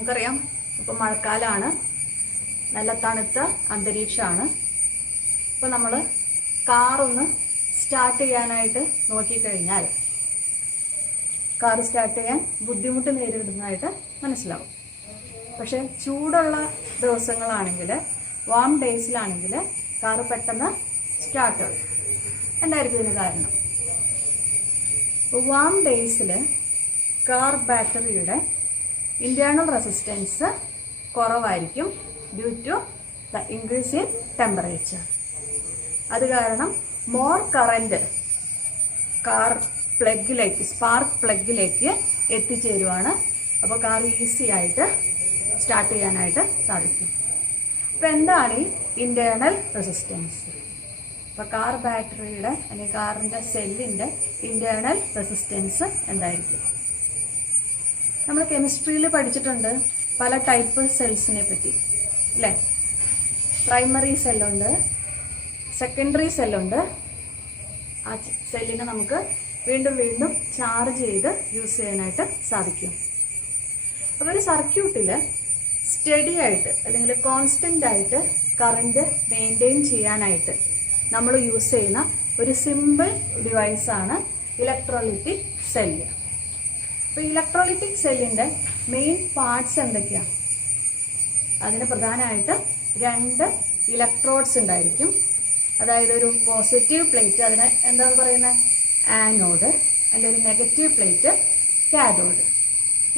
നമുക്കറിയാം ഇപ്പോൾ മഴക്കാലമാണ്, നല്ല തണുത്ത അന്തരീക്ഷമാണ്. ഇപ്പോൾ നമ്മൾ കാറൊന്ന് സ്റ്റാർട്ട് ചെയ്യാനായിട്ട് നോക്കിക്കഴിഞ്ഞാൽ കാർ സ്റ്റാർട്ട് ചെയ്യാൻ ബുദ്ധിമുട്ട് നേരിടുന്നതായിട്ട് മനസ്സിലാവും. പക്ഷേ ചൂടുള്ള ദിവസങ്ങളാണെങ്കിൽ, വാം ഡേയ്സിലാണെങ്കിൽ കാറ് പെട്ടെന്ന് സ്റ്റാർട്ട് ആവും. എന്തായിരിക്കും ഇതിന് കാരണം? വാം ഡേയ്സിൽ കാർ ബാറ്ററിയുടെ ഇന്റേണൽ റെസിസ്റ്റൻസ് കുറവായിരിക്കും due to the increase in temperature. അത് കാരണം മോർ കറൻറ്റ് കാർ പ്ലഗിലേക്ക്, സ്പാർക്ക് പ്ലഗിലേക്ക് എത്തിച്ചേരുവാണ്. അപ്പോൾ കാർ ഈസി ആയിട്ട് സ്റ്റാർട്ട് ചെയ്യാനായിട്ട് സാധിക്കും. അപ്പോൾ എന്താണ് ഈ ഇന്റേണൽ റെസിസ്റ്റൻസ്? അപ്പോൾ കാർ ബാറ്ററിയുടെ അല്ലെങ്കിൽ കാറിൻ്റെ സെല്ലിൻ്റെ ഇന്റേണൽ റെസിസ്റ്റൻസ് എന്തായിരിക്കും? നമ്മൾ കെമിസ്ട്രിയിൽ പഠിച്ചിട്ടുണ്ട് പല ടൈപ്പ് സെൽസിനെ പറ്റി, അല്ലേ? പ്രൈമറി സെല്ലുണ്ട്, സെക്കൻഡറി സെല്ലുണ്ട്. ആ സെല്ലിനെ നമുക്ക് വീണ്ടും വീണ്ടും ചാർജ് ചെയ്ത് യൂസ് ചെയ്യാനായിട്ട് സാധിക്കും. അപ്പോൾ ഒരു സർക്യൂട്ടിൽ സ്റ്റഡി ആയിട്ട് അല്ലെങ്കിൽ കോൺസ്റ്റൻ്റ് ആയിട്ട് കറണ്ട് മെയിൻറ്റെയിൻ ചെയ്യാനായിട്ട് നമ്മൾ യൂസ് ചെയ്യുന്ന ഒരു സിമ്പിൾ ഡിവൈസാണ് ഇലക്ട്രോലൈറ്റിക് സെല്ല്. അപ്പോൾ ഇലക്ട്രോലൈറ്റിക് സെല്ലിൻ്റെ മെയിൻ പാർട്സ് എന്തൊക്കെയാണ്? അതിന് പ്രധാനമായിട്ട് 2 ഇലക്ട്രോഡ്സ് ഉണ്ടായിരിക്കും. അതായത് ഒരു പോസിറ്റീവ് പ്ലേറ്റ്, അതിനെ എന്താണ് പറയുന്നത്, ആനോഡ്, അല്ലെങ്കിൽ ഒരു നെഗറ്റീവ് പ്ലേറ്റ്, കാഥോഡ്.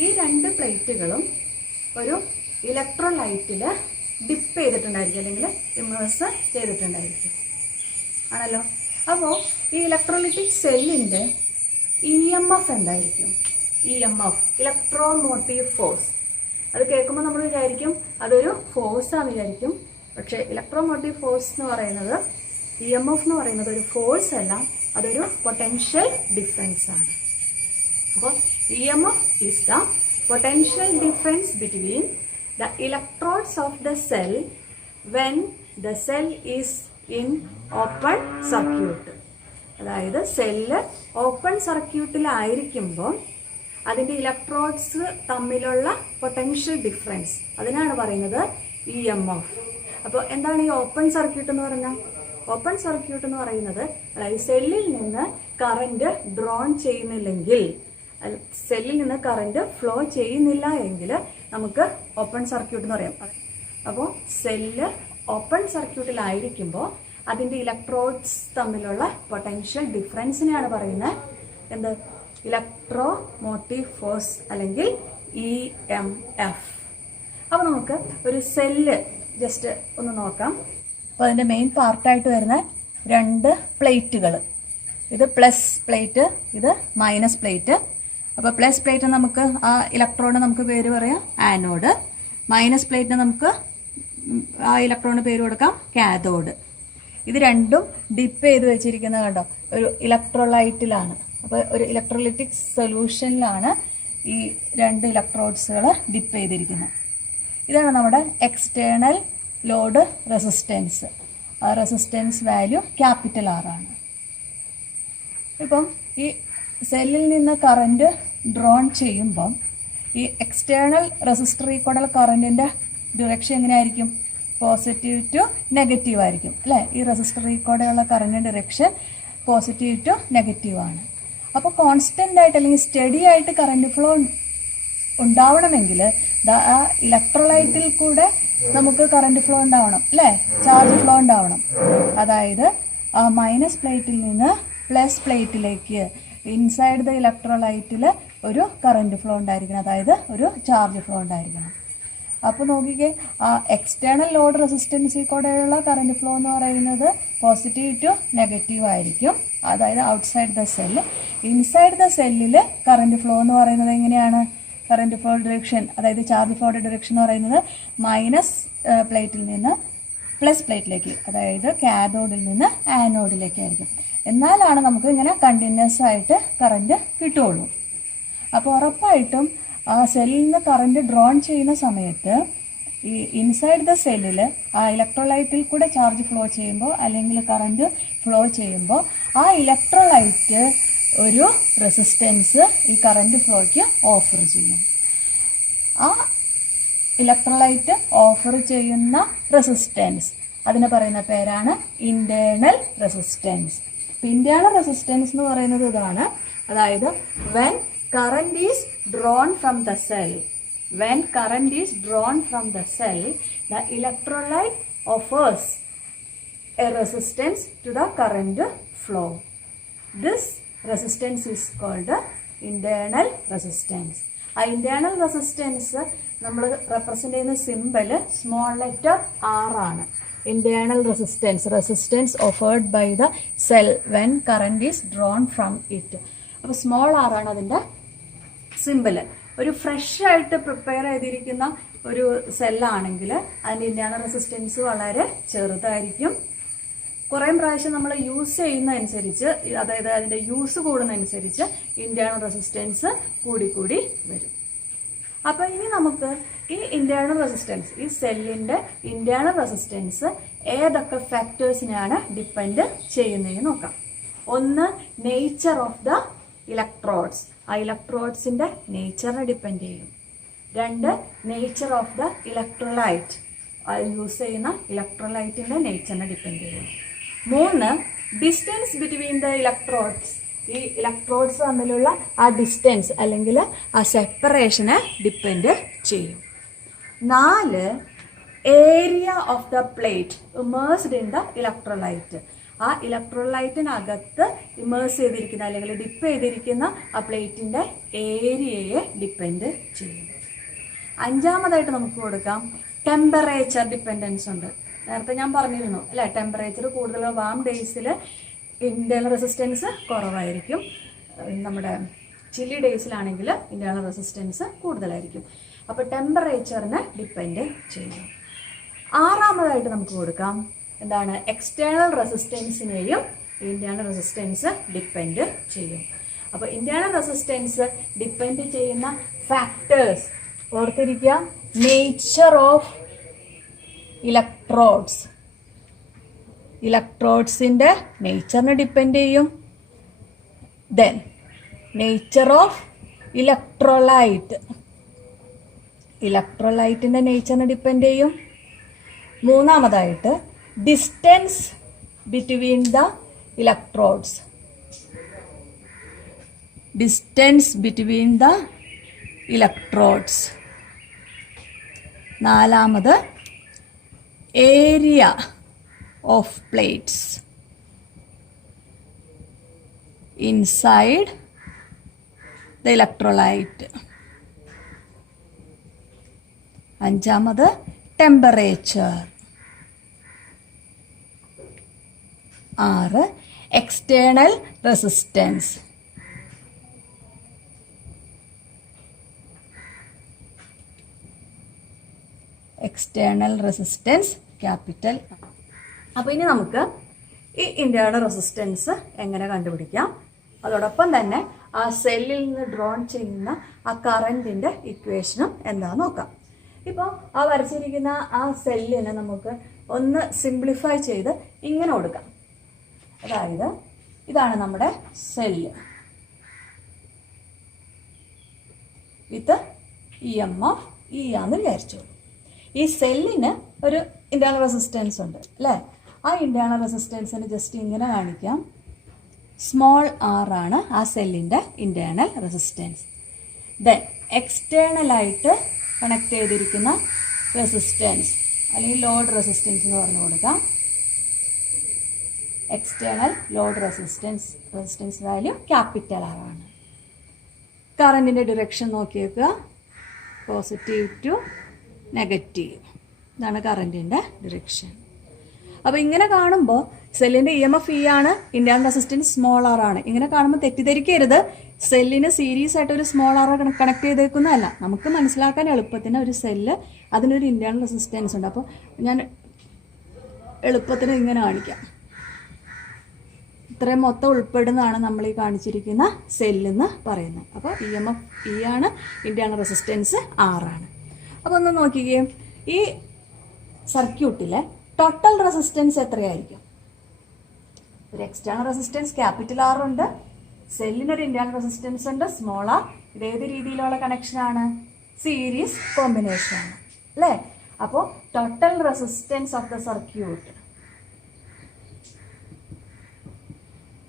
ഈ 2 പ്ലേറ്റുകളും ഒരു ഇലക്ട്രോലൈറ്റിൽ ഡിപ്പ് ചെയ്തിട്ടുണ്ടായിരിക്കും, അല്ലെങ്കിൽ ഇമേഴ്സ് ചെയ്തിട്ടുണ്ടായിരിക്കും, ആണല്ലോ. അപ്പോൾ ഈ ഇലക്ട്രോലൈറ്റിക് സെല്ലിൻ്റെ EMF എന്തായിരിക്കും? EMF, electromotive force. അത് കേൾക്കുമ്പോൾ നമ്മൾ വിചാരിക്കും അതൊരു ഫോഴ്സാന്ന് വിചാരിക്കും. പക്ഷേ ഇലക്ട്രോമോട്ടീവ് ഫോഴ്സ് എന്ന് പറയുന്നത്, EMF എന്ന് പറയുന്നത് ഒരു ഫോഴ്സ് അല്ല, അതൊരു പൊട്ടൻഷ്യൽ ഡിഫറൻസ് ആണ്. അപ്പോൾ EMF is the potential difference between the electrodes of the cell when the cell is in open circuit. അതായത് സെല്ല് ഓപ്പൺ സർക്യൂട്ടിലായിരിക്കുമ്പോൾ അതിൻ്റെ ഇലക്ട്രോഡ്സ് തമ്മിലുള്ള പൊട്ടൻഷ്യൽ ഡിഫറൻസ്, അതിനാണ് പറയുന്നത് EMF. അപ്പോൾ എന്താണ് ഈ ഓപ്പൺ സർക്യൂട്ട് എന്ന് പറഞ്ഞാൽ? ഓപ്പൺ സർക്യൂട്ട് എന്ന് പറയുന്നത് അതായത് സെല്ലിൽ നിന്ന് കറന്റ് ഡ്രോൺ ചെയ്യുന്നില്ലെങ്കിൽ, സെല്ലിൽ നിന്ന് കറന്റ് ഫ്ലോ ചെയ്യുന്നില്ല എങ്കിൽ നമുക്ക് ഓപ്പൺ സർക്യൂട്ട് എന്ന് പറയാം. അപ്പോൾ സെല്ല് ഓപ്പൺ സർക്യൂട്ടിലായിരിക്കുമ്പോൾ അതിൻ്റെ ഇലക്ട്രോഡ്സ് തമ്മിലുള്ള പൊട്ടൻഷ്യൽ ഡിഫറൻസിനെയാണ് പറയുന്നത് എന്ത്? ഇലക്ട്രോമോട്ടീവ് ഫോഴ്സ് അല്ലെങ്കിൽ EMF. അപ്പോൾ നമുക്ക് ഒരു സെല്ല് ജസ്റ്റ് ഒന്ന് നോക്കാം. അപ്പോൾ അതിൻ്റെ മെയിൻ പാർട്ടായിട്ട് വരുന്ന 2 പ്ലേറ്റുകൾ, ഇത് പ്ലസ് പ്ലേറ്റ്, ഇത് മൈനസ് പ്ലേറ്റ്. അപ്പോൾ പ്ലസ് പ്ലേറ്റ് നമുക്ക് ആ ഇലക്ട്രോണിന് നമുക്ക് പേര് പറയാം ആനോഡ്, മൈനസ് പ്ലേറ്റിന് നമുക്ക് ആ ഇലക്ട്രോണിന് പേര് കൊടുക്കാം കാഥോഡ്. ഇത് രണ്ടും ഡിപ്പ് ചെയ്ത് വെച്ചിരിക്കുന്നത് കണ്ടോ, ഒരു ഇലക്ട്രോലൈറ്റിലാണ്. അപ്പോൾ ഒരു ഇലക്ട്രോലൈറ്റിക് സൊല്യൂഷനിലാണ് ഈ 2 ഇലക്ട്രോഡ്സുകൾ ഡിപ്പ് ചെയ്തിരിക്കുന്നത്. ഇതാണ് നമ്മുടെ എക്സ്റ്റേണൽ ലോഡ് റെസിസ്റ്റൻസ്. ആ റെസിസ്റ്റൻസ് വാല്യൂ R ആണ്. ഇപ്പം ഈ സെല്ലിൽ നിന്ന് കറൻറ്റ് ഡ്രോൺ ചെയ്യുമ്പം ഈ എക്സ്റ്റേണൽ റെസിസ്റ്ററിൽ കൂടെ കറൻറ്റിൻ്റെ ഡിറക്ഷൻ എങ്ങനെയായിരിക്കും? പോസിറ്റീവ് ടു നെഗറ്റീവ് ആയിരിക്കും, അല്ലേ? ഈ റെസിസ്റ്ററിൽ കൂടെയുള്ള കറൻറ്റിൻ്റെ ഡിറക്ഷൻ പോസിറ്റീവ് ടു നെഗറ്റീവ് ആണ്. അപ്പോൾ കോൺസ്റ്റൻ്റ് ആയിട്ട് അല്ലെങ്കിൽ സ്റ്റഡി ആയിട്ട് കറൻറ്റ് ഫ്ലോ ഉണ്ടാവണമെങ്കിൽ ആ ഇലക്ട്രോലൈറ്റിൽ കൂടെ നമുക്ക് കറൻറ്റ് ഫ്ലോ ഉണ്ടാവണം, അല്ലേ? ചാർജ് ഫ്ലോ ഉണ്ടാവണം. അതായത് ആ മൈനസ് പ്ലേറ്റിൽ നിന്ന് പ്ലസ് പ്ലേറ്റിലേക്ക് ഇൻസൈഡ് ദ ഇലക്ട്രോലൈറ്റിൽ ഒരു കറൻറ്റ് ഫ്ലോ ഉണ്ടായിരിക്കണം, അതായത് ഒരു ചാർജ് ഫ്ലോ ഉണ്ടായിരിക്കണം. അപ്പോൾ നോക്കിക്കേ, ആ എക്സ്റ്റേണൽ ലോഡ് റെസിസ്റ്റൻസിൽ കൂടെയുള്ള കറൻറ്റ് ഫ്ലോ എന്ന് പറയുന്നത് പോസിറ്റീവ് ടു നെഗറ്റീവ് ആയിരിക്കും, അതായത് outside the cell. Inside the സെല്ലിൽ കറൻറ്റ് ഫ്ലോ എന്ന് പറയുന്നത് എങ്ങനെയാണ്? കറൻറ്റ് ഫ്ലോ ഡിറക്ഷൻ, അതായത് ചാർജ് ഫ്ലോയുടെ ഡിറക്ഷൻ എന്ന് പറയുന്നത് മൈനസ് പ്ലേറ്റിൽ നിന്ന് പ്ലസ് പ്ലേറ്റിലേക്ക്, അതായത് കാഥോഡിൽ നിന്ന് ആനോഡിലേക്കായിരിക്കും. എന്നാലാണ് നമുക്ക് ഇങ്ങനെ കണ്ടിന്യൂസ് ആയിട്ട് കറൻറ്റ് കിട്ടുകയുള്ളൂ. അപ്പോൾ ഉറപ്പായിട്ടും ആ സെല്ലിൽ നിന്ന് കറൻറ്റ് ഡ്രോൺ ചെയ്യുന്ന സമയത്ത് ഈ ഇൻസൈഡ് ദ സെല്ലിൽ ആ ഇലക്ട്രോലൈറ്റിൽ കൂടെ ചാർജ് ഫ്ലോ ചെയ്യുമ്പോൾ അല്ലെങ്കിൽ കറൻറ്റ് ഫ്ലോ ചെയ്യുമ്പോൾ ആ ഇലക്ട്രോലൈറ്റ് ഒരു റെസിസ്റ്റൻസ് ഈ കറൻറ്റ് ഫ്ലോയ്ക്ക് ഓഫർ ചെയ്യും. ആ ഇലക്ട്രോലൈറ്റ് ഓഫർ ചെയ്യുന്ന റെസിസ്റ്റൻസ്, അതിനെ പറയുന്ന പേരാണ് ഇന്റേണൽ റെസിസ്റ്റൻസ്. ഇന്റേണൽ റെസിസ്റ്റൻസ് എന്ന് പറയുന്നത് ഇതാണ്, അതായത് when current is drawn from the cell, when current is drawn from the cell, the electrolyte offers a resistance to the current flow. This resistance is called internal resistance. ആ internal resistance നമ്മൾ represent ചെയ്യുന്ന symbol small letter R ആണ്. internal resistance, resistance offered by the cell when current is drawn from it. അപ്പോൾ small R ആണ് അതിൻ്റെ simple. ഒരു fresh ആയിട്ട് prepare ചെയ്തിരിക്കുന്ന ഒരു സെല്ലാണെങ്കിൽ അതിൻ്റെ ഇന്റേണൽ റെസിസ്റ്റൻസ് വളരെ ചെറുതായിരിക്കും. കുറേ പ്രാവശ്യം നമ്മൾ യൂസ് ചെയ്യുന്നതനുസരിച്ച്, അതായത് അതിൻ്റെ യൂസ് കൂടുന്നതനുസരിച്ച് ഇന്റേണൽ റെസിസ്റ്റൻസ് കൂടിക്കൂടി വരും. അപ്പോൾ ഇനി നമുക്ക് ഈ ഇന്റേണൽ റെസിസ്റ്റൻസ്, ഈ സെല്ലിൻ്റെ ഇന്റേണൽ റെസിസ്റ്റൻസ് ഏതൊക്കെ ഫാക്ടേഴ്സിനെയാണ് ഡിപ്പെൻഡ് ചെയ്യുന്നതെന്ന് നോക്കാം. ഒന്ന്, നേച്ചർ ഓഫ് ദ ഇലക്ട്രോഡ്സ്, ആ ഇലക്ട്രോഡ്സിൻ്റെ നേച്ചറിനെ ഡിപ്പെൻഡ് ചെയ്യും. രണ്ട്, nature of the electrolyte, use ചെയ്യുന്ന ഇലക്ട്രോലൈറ്റിൻ്റെ നേച്ചറിനെ ഡിപ്പെൻഡ് ചെയ്യും. മൂന്ന്, ഡിസ്റ്റൻസ് ബിറ്റ്വീൻ ദ ഇലക്ട്രോഡ്സ്, ഈ ഇലക്ട്രോഡ്സ് തമ്മിലുള്ള ആ ഡിസ്റ്റൻസ് അല്ലെങ്കിൽ ആ സെപ്പറേഷനെ ഡിപ്പെൻഡ് ചെയ്യും. നാല്, area of the plate immersed in the electrolyte, ആ ഇലക്ട്രോലൈറ്റിനകത്ത് ഇമേഴ്സ് ചെയ്തിരിക്കുന്ന അല്ലെങ്കിൽ ഡിപ്പ് ചെയ്തിരിക്കുന്ന ആ പ്ലേറ്റിൻ്റെ ഏരിയയെ ഡിപ്പെൻഡ് ചെയ്യും. അഞ്ചാമതായിട്ട് നമുക്ക് കൊടുക്കാം ടെമ്പറേച്ചർ ഡിപ്പെൻഡൻസ് ഉണ്ട്. നേരത്തെ ഞാൻ പറഞ്ഞിരുന്നു അല്ലേ, ടെമ്പറേച്ചർ കൂടുതൽ വാം ഡേയ്സിൽ ഇന്റേണൽ റെസിസ്റ്റൻസ് കുറവായിരിക്കും, നമ്മുടെ ചില്ലി ഡേയ്സിലാണെങ്കിൽ ഇന്റേണൽ റെസിസ്റ്റൻസ് കൂടുതലായിരിക്കും. അപ്പോൾ ടെമ്പറേച്ചറിനെ ഡിപ്പെൻഡ് ചെയ്യും. ആറാമതായിട്ട് നമുക്ക് കൊടുക്കാം എന്താണ്, എക്സ്റ്റേണൽ റെസിസ്റ്റൻസിനെയും ഇന്റേണൽ റെസിസ്റ്റൻസ് ഡിപ്പെൻഡ് ചെയ്യും. അപ്പോൾ ഇന്റേണൽ റെസിസ്റ്റൻസ് ഡിപ്പെൻഡ് ചെയ്യുന്ന ഫാക്ടേഴ്സ് ഓർത്തിരിക്കുക. നേച്ചർ ഓഫ് ഇലക്ട്രോഡ്സ്, ഇലക്ട്രോഡ്സിൻ്റെ നേച്ചറിനെ ഡിപ്പെൻഡ് ചെയ്യും. ദെൻ നേച്ചർ ഓഫ് ഇലക്ട്രോലൈറ്റ്, ഇലക്ട്രോലൈറ്റിൻ്റെ നേച്ചറിനെ ഡിപ്പെൻഡ് ചെയ്യും. മൂന്നാമതായിട്ട് distance between the electrodes, distance between the electrodes. നാലാമത് area of plates inside the electrolyte. അഞ്ചാമത് ടെമ്പറേച്ചർ. ആറ്, external resistance. External resistance capital. അപ്പോൾ ഇനി നമുക്ക് ഈ ഇന്റേണൽ റെസിസ്റ്റൻസ് എങ്ങനെ കണ്ടുപിടിക്കാം, അതോടൊപ്പം തന്നെ ആ സെല്ലിൽ നിന്ന് ഡ്രോൺ ചെയ്യുന്ന ആ കറൻറ്റിൻ്റെ ഇക്വേഷനും എന്താണെന്ന് നോക്കാം. ഇപ്പോൾ ആ വരച്ചിരിക്കുന്ന ആ സെല്ലിനെ നമുക്ക് ഒന്ന് സിംപ്ലിഫൈ ചെയ്ത് ഇങ്ങനെ കൊടുക്കാം. അതായത് ഇതാണ് നമ്മുടെ സെല്ല് വിത്ത് EMF E ആണെന്ന് വിചാരിച്ചോളൂ. ഈ സെല്ലിന് ഒരു ഇന്റേണൽ റെസിസ്റ്റൻസ് ഉണ്ട് അല്ലേ, ആ ഇന്റേണൽ റെസിസ്റ്റൻസിന് ജസ്റ്റ് ഇങ്ങനെ കാണിക്കാം. സ്മോൾ r ആണ് ആ സെല്ലിൻ്റെ ഇന്റേണൽ റെസിസ്റ്റൻസ്. ദെൻ എക്സ്റ്റേണലായിട്ട് കണക്ട് ചെയ്തിരിക്കുന്ന റെസിസ്റ്റൻസ് അല്ലെങ്കിൽ ലോഡ് റെസിസ്റ്റൻസ് എന്ന് പറഞ്ഞു കൊടുക്കാം. External load resistance value capital R ആണ്. കറണ്ടിൻ്റെ ഡിറക്ഷൻ നോക്കിയേക്കുക, പോസിറ്റീവ് ടു നെഗറ്റീവ്, ഇതാണ് കറണ്ടിൻ്റെ ഡിറക്ഷൻ. അപ്പോൾ ഇങ്ങനെ കാണുമ്പോൾ സെല്ലിൻ്റെ EMF E ആണ്, ഇന്റേണൽ റെസിസ്റ്റൻസ് സ്മോൾ r ആണ്. ഇങ്ങനെ കാണുമ്പോൾ തെറ്റിദ്ധരിക്കരുത്, സെല്ലിന് സീരീസ് ആയിട്ട് ഒരു സ്മോൾ r കണക്ട് ചെയ്തേക്കുന്നതല്ല. നമുക്ക് മനസ്സിലാക്കാൻ എളുപ്പത്തിന് ഒരു സെല്ല് അതിനൊരു ഇന്റേണൽ റെസിസ്റ്റൻസ് ഉണ്ട്. അപ്പോൾ ഞാൻ എളുപ്പത്തിന് ഇങ്ങനെ കാണിക്കാം. ഇത്രയും മൊത്തം ഉൾപ്പെടുന്നതാണ് നമ്മൾ ഈ കാണിച്ചിരിക്കുന്ന സെല്ലെന്ന് പറയുന്നത്. അപ്പോൾ EMF E ആണ്, ഇന്റേണൽ റെസിസ്റ്റൻസ് R ആണ്. അപ്പോൾ ഒന്ന് നോക്കിക്കേ, ഈ സർക്യൂട്ടിലെ ടോട്ടൽ റെസിസ്റ്റൻസ് എത്രയായിരിക്കും? ഒരു എക്സ്റ്റേണൽ റെസിസ്റ്റൻസ് ക്യാപിറ്റൽ R ഉണ്ട്, സെല്ലിനൊരു ഇന്റേണൽ റെസിസ്റ്റൻസ് ഉണ്ട് സ്മോൾ r. ഇതേത് രീതിയിലുള്ള കണക്ഷനാണ്? സീരീസ് കോമ്പിനേഷനാണ്. അല്ലേ? അപ്പോൾ total resistance of the circuit,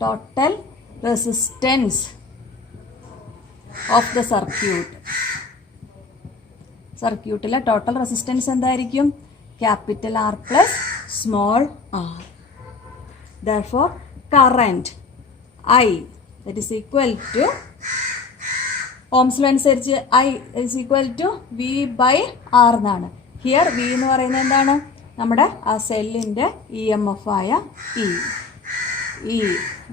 total resistance of the സർക്യൂട്ടിലെ ടോട്ടൽ റെസിസ്റ്റൻസ് എന്തായിരിക്കും? Capital R plus small r. Therefore, current I that is equal to Ohm's law അനുസരിച്ച് I is equal to V by R എന്നാണ്. Here V എന്ന് പറയുന്നത് എന്താണ്? നമ്മുടെ ആ സെല്ലിൻ്റെ EMF ആയ E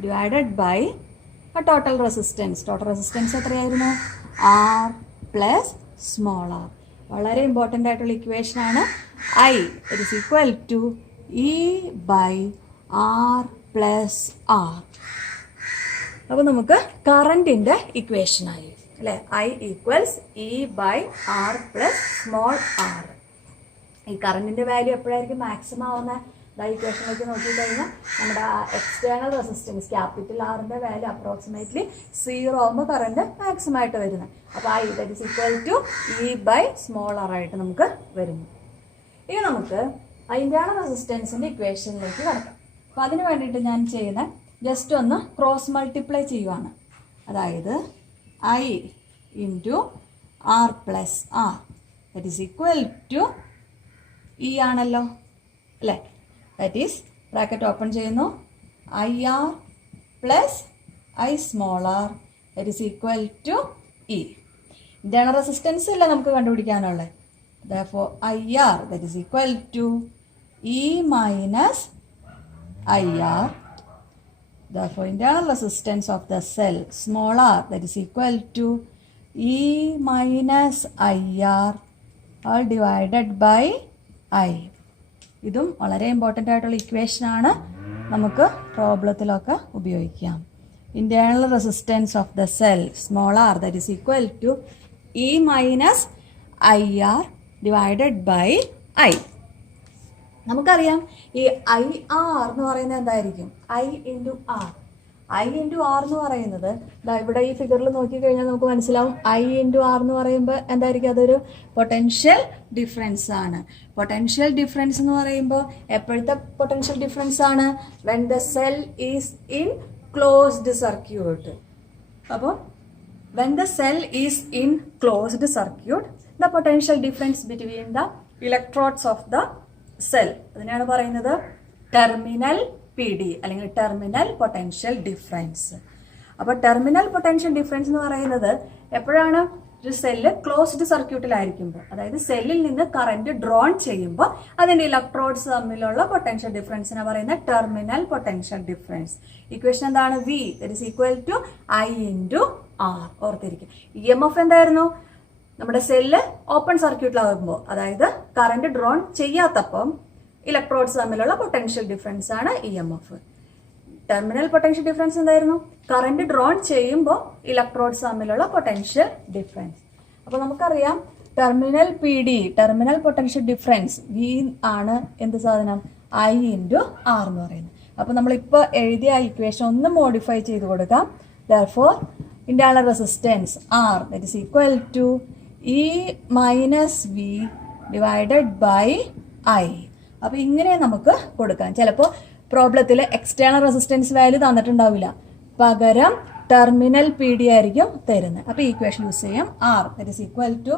divided by total resistance. Total resistance എത്രയായിരുന്നു? R plus small r. വളരെ ഇമ്പോർട്ടൻ്റ് ആയിട്ടുള്ള ഇക്വേഷനാണ്. I it is equal to E by R plus R. അപ്പോൾ നമുക്ക് കറണ്ടിൻ്റെ ഇക്വേഷനായി അല്ലേ? I equals E by R plus small r. ഈ കറണ്ടിൻ്റെ വാല്യൂ എപ്പോഴായിരിക്കും മാക്സിമം ആവുന്നത്? ഇക്വേഷനിലേക്ക് നോക്കിക്കഴിഞ്ഞാൽ നമ്മുടെ എക്സ്റ്റേണൽ റെസിസ്റ്റൻസ് ക്യാപിറ്റൽ ആറിൻ്റെ വാല്യൂ അപ്രോക്സിമേറ്റ്ലി 0 ആകുമ്പോൾ കറണ്ട് മാക്സിമം ആയിട്ട് വരുന്നത്. അപ്പോൾ I that is equal to E by small r ആയിട്ട് നമുക്ക് വരുന്നു. ഇനി നമുക്ക് ഇന്റേണൽ റെസിസ്റ്റൻസിൻ്റെ ഇക്വേഷനിലേക്ക് കടക്കാം. അപ്പോൾ അതിന് വേണ്ടിയിട്ട് ഞാൻ ചെയ്യുന്ന ജസ്റ്റ് ഒന്ന് ക്രോസ് മൾട്ടിപ്ലൈ ചെയ്യുവാണ്. അതായത് I into R plus R that is equal to E ആണല്ലോ അല്ലേ? ദാറ്റ് ഈസ് ബ്രാക്കറ്റ് ഓപ്പൺ ചെയ്യുന്നു. IR plus I small r that is equal to E. Internal resistance അല്ല നമുക്ക് കണ്ടുപിടിക്കാനുള്ളത്. Therefore, IR that is equal to E minus IR. Therefore, internal resistance of the cell small r that is equal to E minus IR all divided by I. ഇതും വളരെ important ആയിട്ടുള്ള ഇക്വേഷനാണ്. നമുക്ക് പ്രോബ്ലത്തിലൊക്കെ ഉപയോഗിക്കാം. Internal resistance of the cell small r that is equal to E minus IR divided by I. നമുക്കറിയാം ഈ IR എന്ന് പറയുന്നത് എന്തായിരിക്കും? I into R. I into R എന്ന് പറയുന്നത് ഇവിടെ ഈ ഫിഗറിൽ നോക്കിക്കഴിഞ്ഞാൽ നമുക്ക് മനസ്സിലാവും. I ഇൻറ്റു R എന്ന് പറയുമ്പോൾ എന്തായിരിക്കും? അതൊരു പൊട്ടൻഷ്യൽ ഡിഫറൻസ് ആണ്. പൊട്ടൻഷ്യൽ ഡിഫറൻസ് എന്ന് പറയുമ്പോൾ എപ്പോഴത്തെ പൊട്ടൻഷ്യൽ ഡിഫറൻസ് ആണ്? When the cell is in closed circuit. അപ്പോൾ when the cell is in closed circuit the potential difference between the electrodes of the cell അതിനാണ് പറയുന്നത് ടെർമിനൽ PD അല്ലെങ്കിൽ terminal potential difference. അപ്പോൾ terminal potential difference എന്ന് പറയുന്നത് എപ്പോഴാണ്? ഒരു cell closed സർക്യൂട്ടിലായിരിക്കുമ്പോൾ, അതായത് സെല്ലിൽ നിന്ന് കറന്റ് ഡ്രോൺ ചെയ്യുമ്പോൾ അതിൻ്റെ ഇലക്ട്രോഡ്സ് തമ്മിലുള്ള പൊട്ടൻഷ്യൽ ഡിഫറൻസിനെ പറയുന്ന ടെർമിനൽ പൊട്ടൻഷ്യൽ ഡിഫറൻസ്. ഇക്വേഷൻ എന്താണ്? V that is equal to I into R. ഓർത്തിരിക്കും. EMF എന്തായിരുന്നു? നമ്മുടെ സെല്ല് ഓപ്പൺ സർക്യൂട്ടിലാകുമ്പോൾ, അതായത് കറണ്ട് ഡ്രോൺ ചെയ്യാത്തപ്പം ഇലക്ട്രോഡ്സ് തമ്മിലുള്ള പൊട്ടൻഷ്യൽ ഡിഫറൻസ് ആണ് EMF. ടെർമിനൽ പൊട്ടൻഷ്യൽ ഡിഫറൻസ് എന്തായിരുന്നു? കറണ്ട് ഡ്രോൺ ചെയ്യുമ്പോൾ ഇലക്ട്രോഡ്സ് തമ്മിലുള്ള പൊട്ടൻഷ്യൽ ഡിഫറൻസ്. അപ്പോൾ നമുക്കറിയാം terminal PD terminal potential difference V ആണ് എന്ത് സാധനം? I ഇൻറ്റു R എന്ന് പറയുന്നത്. അപ്പോൾ നമ്മളിപ്പോൾ എഴുതിയ ആ ഇക്വേഷൻ ഒന്ന് മോഡിഫൈ ചെയ്ത് കൊടുക്കാം. Therefore, internal resistance R that is equal to E minus V divided by I. അപ്പോൾ ഇങ്ങനെ നമുക്ക് കൊടുക്കാം. ചിലപ്പോൾ പ്രോബ്ലത്തിൽ എക്സ്റ്റേണൽ റെസിസ്റ്റൻസ് വാല്യൂ തന്നിട്ടുണ്ടാവില്ല, പകരം ടെർമിനൽ PD ആയിരിക്കും തരുന്നത്. അപ്പോൾ ഈ ഇക്വേഷൻ യൂസ് ചെയ്യാം. R that is equal to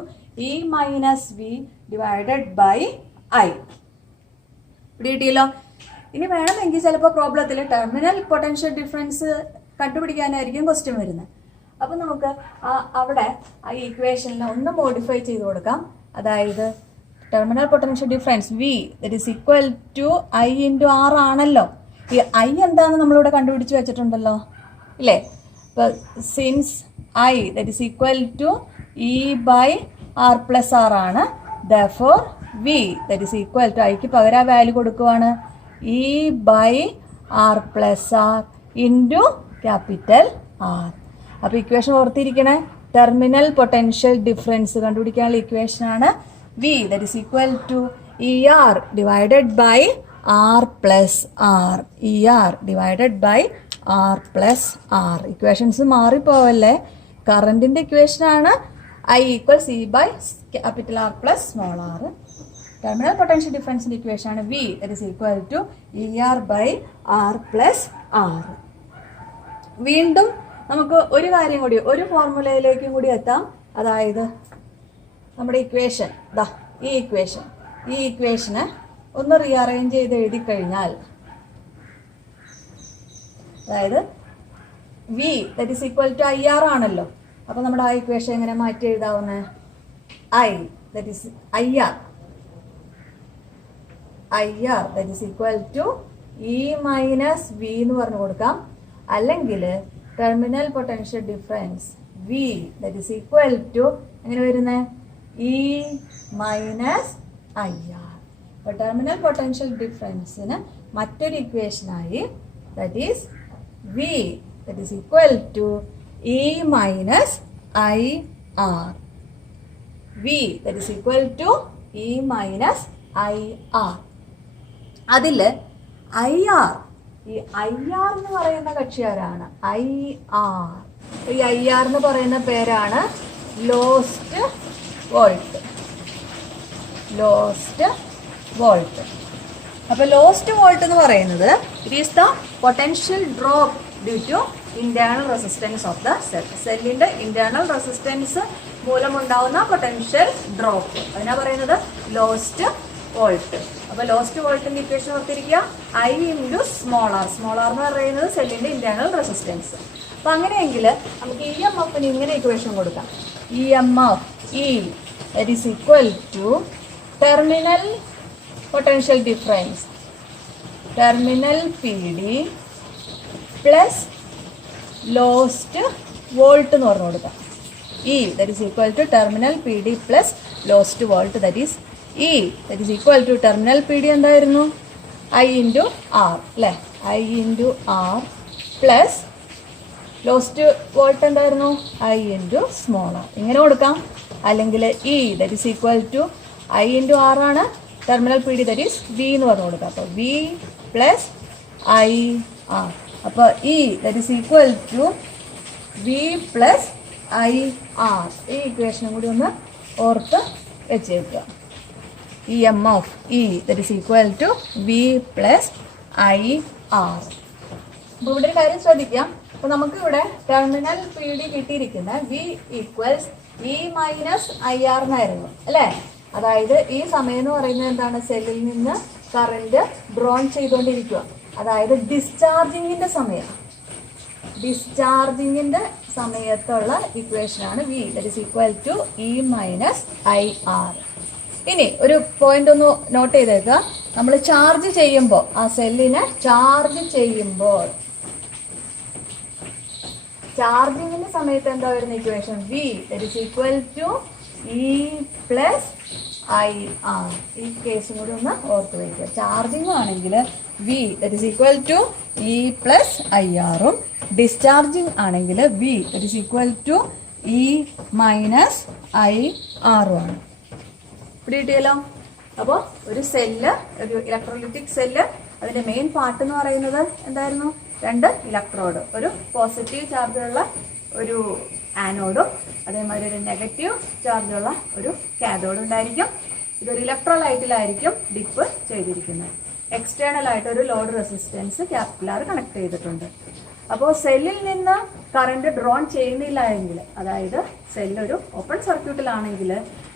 E minus V divided by I. കിട്ടിയല്ലോ. ഇനി വേണമെങ്കിൽ ചിലപ്പോൾ പ്രോബ്ലത്തിൽ ടെർമിനൽ പൊട്ടൻഷ്യൽ ഡിഫറൻസ് കണ്ടുപിടിക്കാനായിരിക്കും ക്വസ്റ്റ്യൻ വരുന്നത്. അപ്പം നമുക്ക് അവിടെ ആ ഇക്വേഷനിൽ ഒന്ന് മോഡിഫൈ ചെയ്ത് കൊടുക്കാം. അതായത് terminal potential difference V that is equal to I into R ആണല്ലോ. ഈ I എന്താണെന്ന് നമ്മളിവിടെ കണ്ടുപിടിച്ച് വെച്ചിട്ടുണ്ടല്ലോ ഇല്ലേ? ഇപ്പോൾ since I that is equal to E by R plus R ആണ്. Therefore, V that is equal to Iക്ക് പകരം വാല്യൂ കൊടുക്കുവാണ് E by R plus R into capital R. അപ്പോൾ ഇക്വേഷൻ ഓർത്തിരിക്കണേ, ടെർമിനൽ പൊട്ടൻഷ്യൽ ഡിഫറൻസ് കണ്ടുപിടിക്കാനുള്ള ഇക്വേഷനാണ് V that is equal to ER divided by R plus R. ER divided by R plus R. Equations മാറിപ്പോവല്ലേ. കറണ്ടിൻ്റെ ഇക്വേഷനാണ് I equals E by capital R plus small r. Terminal potential difference in equation V, that is equal to ER by R plus R. വീണ്ടും നമുക്ക് ഒരു കാര്യം കൂടി, ഒരു ഫോർമുലയിലേക്കും കൂടി എത്താം. അതായത് നമ്മുടെ ഇക്വേഷൻ, ഈ ഇക്വേഷനെ ഒന്ന് റീഅറേഞ്ച് ചെയ്ത് എഴുതി കഴിഞ്ഞാൽ, അതായത് V that is equal to IR ആണല്ലോ. അപ്പോൾ നമ്മുടെ ആ ഇക്വേഷൻ എങ്ങനെ മാറ്റി എഴുതാവുന്നത്? That is IR that is equal to E minus V എന്ന് പറഞ്ഞു കൊടുക്കാം. അല്ലെങ്കിൽ terminal potential difference V that is equal to എങ്ങനെ വരുന്നത്? E minus IR. അപ്പോൾ ടെർമിനൽ പൊട്ടൻഷ്യൽ ഡിഫറൻസിന് മറ്റൊരു ഇക്വേഷനായി that is V that is equal to E minus IR. V that is equal to E minus IR. അതിൽ IR, ഈ IR എന്ന് പറയുന്ന കക്ഷി ആരാണ്? IR. ഈ IR എന്ന് പറയുന്ന പേരാണ് ലോസ്റ്റ് വോൾട്ട്. അപ്പോൾ ലോസ്റ്റ് വോൾട്ട് എന്ന് പറയുന്നത് it is the potential drop due to internal resistance of the cell. സെല്ലിന്റെ ഇന്റേണൽ റെസിസ്റ്റൻസ് മൂലമുണ്ടാവുന്ന പൊട്ടൻഷ്യൽ ഡ്രോപ്പ്, അതിനാ പറയുന്നത് ലോസ്റ്റ് വോൾട്ട്. അപ്പോൾ ലോസ്റ്റ് വോൾട്ടിന്റെ ഇക്വേഷൻ ഓർത്തിരിക്കുക, I ഇൻറ്റു സ്മോൾ ആർ എന്ന് പറയുന്നത് സെല്ലിന്റെ ഇന്റേണൽ റെസിസ്റ്റൻസ്. അപ്പം അങ്ങനെയെങ്കിൽ നമുക്ക് EMFന് ഇങ്ങനെ ഇക്വേഷൻ കൊടുക്കാം. EMF E that is equal to terminal potential difference, terminal PD plus lost volt എന്ന് പറഞ്ഞു കൊടുക്കാം. E that is equal to terminal PD plus lost volt, that is E that is equal to terminal PD എന്തായിരുന്നു? I into R അല്ലേ? I into R plus lost volt എന്തായിരുന്നു? I into small r. ഇങ്ങനെ കൊടുക്കാം. അല്ലെങ്കിൽ E that is equal to I into R ആണ്, terminal PD that is V എന്ന് പറഞ്ഞു കൊടുക്കാം. അപ്പോൾ V പ്ലസ് IR. അപ്പോൾ E that is equal to V plus IR. ഈ ഇക്വേഷനും കൂടി ഒന്ന് ഓർത്ത് വെച്ചേക്കുക. EMF E that is equal to V plus IR. അപ്പോൾ ഇവിടെ ഒരു കാര്യം ശ്രദ്ധിക്കാം. അപ്പോൾ നമുക്ക് ഇവിടെ ടെർമിനൽ PD കിട്ടിയിരിക്കുന്ന V equals E minus IR എന്നായിരുന്നു അല്ലേ? അതായത് ഈ സമയം എന്ന് പറയുന്നത് എന്താണ്? സെല്ലിൽ നിന്ന് കറണ്ട് ഡ്രോൺ ചെയ്തുകൊണ്ടിരിക്കുക. അതായത് ഡിസ്ചാർജിങ്ങിന്റെ സമയത്തുള്ള ഇക്വേഷനാണ് V that is equal to E minus IR. ഇനി ഒരു പോയിന്റ് ഒന്ന് നോട്ട് ചെയ്തേക്കുക. നമ്മൾ ചാർജ് ചെയ്യുമ്പോൾ, ആ സെല്ലിനെ ചാർജ് ചെയ്യുമ്പോൾ, ചാർജിങ്ങിന്റെ സമയത്ത് എന്താ വരുന്ന equation? V that is equal to E plus IR. ഈ കേസും കൂടി ഒന്ന് ഓർത്ത് വയ്ക്കുക. ചാർജിങ് ആണെങ്കിൽ V that is equal to E plus IRഉം, ഡിസ്ചാർജിങ് ആണെങ്കിൽ V that is equal to E minus IRഉം ആണ്. ഇവിടെ കിട്ടിയല്ലോ. അപ്പോൾ ഒരു സെല്ല്, ഒരു ഇലക്ട്രോലൈറ്റിക് സെല്ല്, അതിൻ്റെ മെയിൻ പാർട്ട് എന്ന് പറയുന്നത് എന്തായിരുന്നു? 2 ഇലക്ട്രോഡ്, ഒരു പോസിറ്റീവ് ചാർജുള്ള ഒരു ആനോഡും അതേമാതിരി ഒരു നെഗറ്റീവ് ചാർജുള്ള ഒരു കാഥോഡും ഉണ്ടായിരിക്കും. ഇതൊരു ഇലക്ട്രോലൈറ്റിലായിരിക്കും ഡിപ്പ് ചെയ്തിരിക്കുന്നത്. എക്സ്റ്റേണൽ ആയിട്ട് ഒരു load resistance capital R connect ചെയ്തിട്ടുണ്ട്. അപ്പോൾ സെല്ലിൽ നിന്ന് കറണ്ട് ഡ്രോൺ ചെയ്യുന്നില്ല എങ്കിൽ, അതായത് സെല്ലൊരു ഓപ്പൺ സർക്യൂട്ടിലാണെങ്കിൽ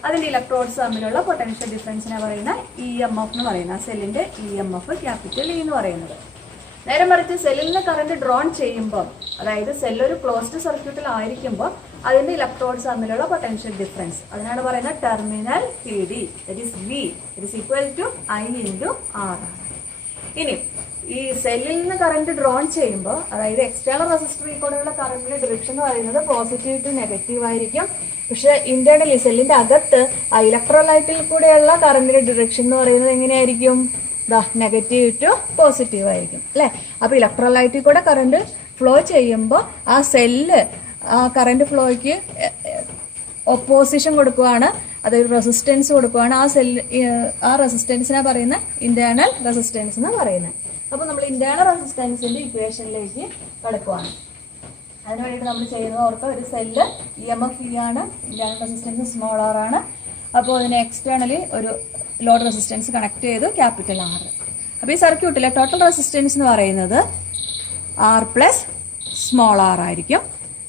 അതിൻ്റെ ഇലക്ട്രോഡ്സ് തമ്മിലുള്ള പൊട്ടൻഷ്യൽ ഡിഫറൻസിനെ പറയുന്ന EMF എന്ന് പറയുന്ന സെല്ലിൻ്റെ EMF ക്യാപിറ്റൽ E എന്ന് പറയുന്നത്. നേരെ മറിച്ച് സെല്ലിൽ നിന്ന് കറണ്ട് ഡ്രോൺ ചെയ്യുമ്പോൾ, അതായത് സെല്ലൊരു ക്ലോസ്ഡ് സർക്യൂട്ടിലായിരിക്കുമ്പോൾ അതിൻ്റെ ഇലക്ട്രോഡ്സ് തമ്മിലുള്ള പൊട്ടൻഷ്യൽ ഡിഫറൻസ്, അതിനാണ് പറയുന്നത് terminal PD that is V that is equal to I into R ആണ്. ഇനി ഈ സെല്ലിൽ നിന്ന് കറണ്ട് ഡ്രോൺ ചെയ്യുമ്പോൾ, അതായത് എക്സ്റ്റേണൽ റെസിസ്റ്ററിൽ കൂടെയുള്ള കറണ്ടിന്റെ ഡിറക്ഷൻ എന്ന് പറയുന്നത് പോസിറ്റീവ് ടു നെഗറ്റീവ് ആയിരിക്കും. പക്ഷെ ഇന്റേണലി സെല്ലിന്റെ അകത്ത് ആ ഇലക്ട്രോലൈറ്റിൽ കൂടെയുള്ള കറണ്ടിന്റെ ഡിറക്ഷൻ എന്ന് പറയുന്നത് എങ്ങനെയായിരിക്കും? നെഗറ്റീവ് ടു പോസിറ്റീവ് ആയിരിക്കും അല്ലേ? അപ്പോൾ ഇലക്ട്രോലൈറ്റിൽ കൂടെ കറണ്ട് ഫ്ലോ ചെയ്യുമ്പോൾ ആ സെല്ല് ആ കറണ്ട് ഫ്ലോയ്ക്ക് ഒപ്പോസിഷൻ കൊടുക്കുകയാണ്, അതൊരു റെസിസ്റ്റൻസ് കൊടുക്കുകയാണ്. ആ റെസിസ്റ്റൻസിനെ പറയുന്ന ഇന്റേണൽ റെസിസ്റ്റൻസ് എന്ന് പറയുന്നത്. അപ്പോൾ നമ്മൾ ഇന്റേണൽ റെസിസ്റ്റൻസിന്റെ ഇക്വേഷനിലേക്ക് കടക്കുവാണ്. അതിന് വേണ്ടിയിട്ട് നമ്മൾ ചെയ്യുന്നത് ഓർക്കുക, ഒരു സെല്ല് EMF V ആണ്, ഇന്റേണൽ റെസിസ്റ്റൻസ് സ്മോൾ r ആണ്. അപ്പോൾ അതിന് എക്സ്റ്റേണലി ഒരു ലോഡ് റെസിസ്റ്റൻസ് കണക്ട് ചെയ്തു, ക്യാപിറ്റൽ R. അപ്പോൾ ഈ സർക്യൂട്ടിലെ ടോട്ടൽ റെസിസ്റ്റൻസ് എന്ന് പറയുന്നത് R പ്ലസ് സ്മോൾ r ആയിരിക്കും.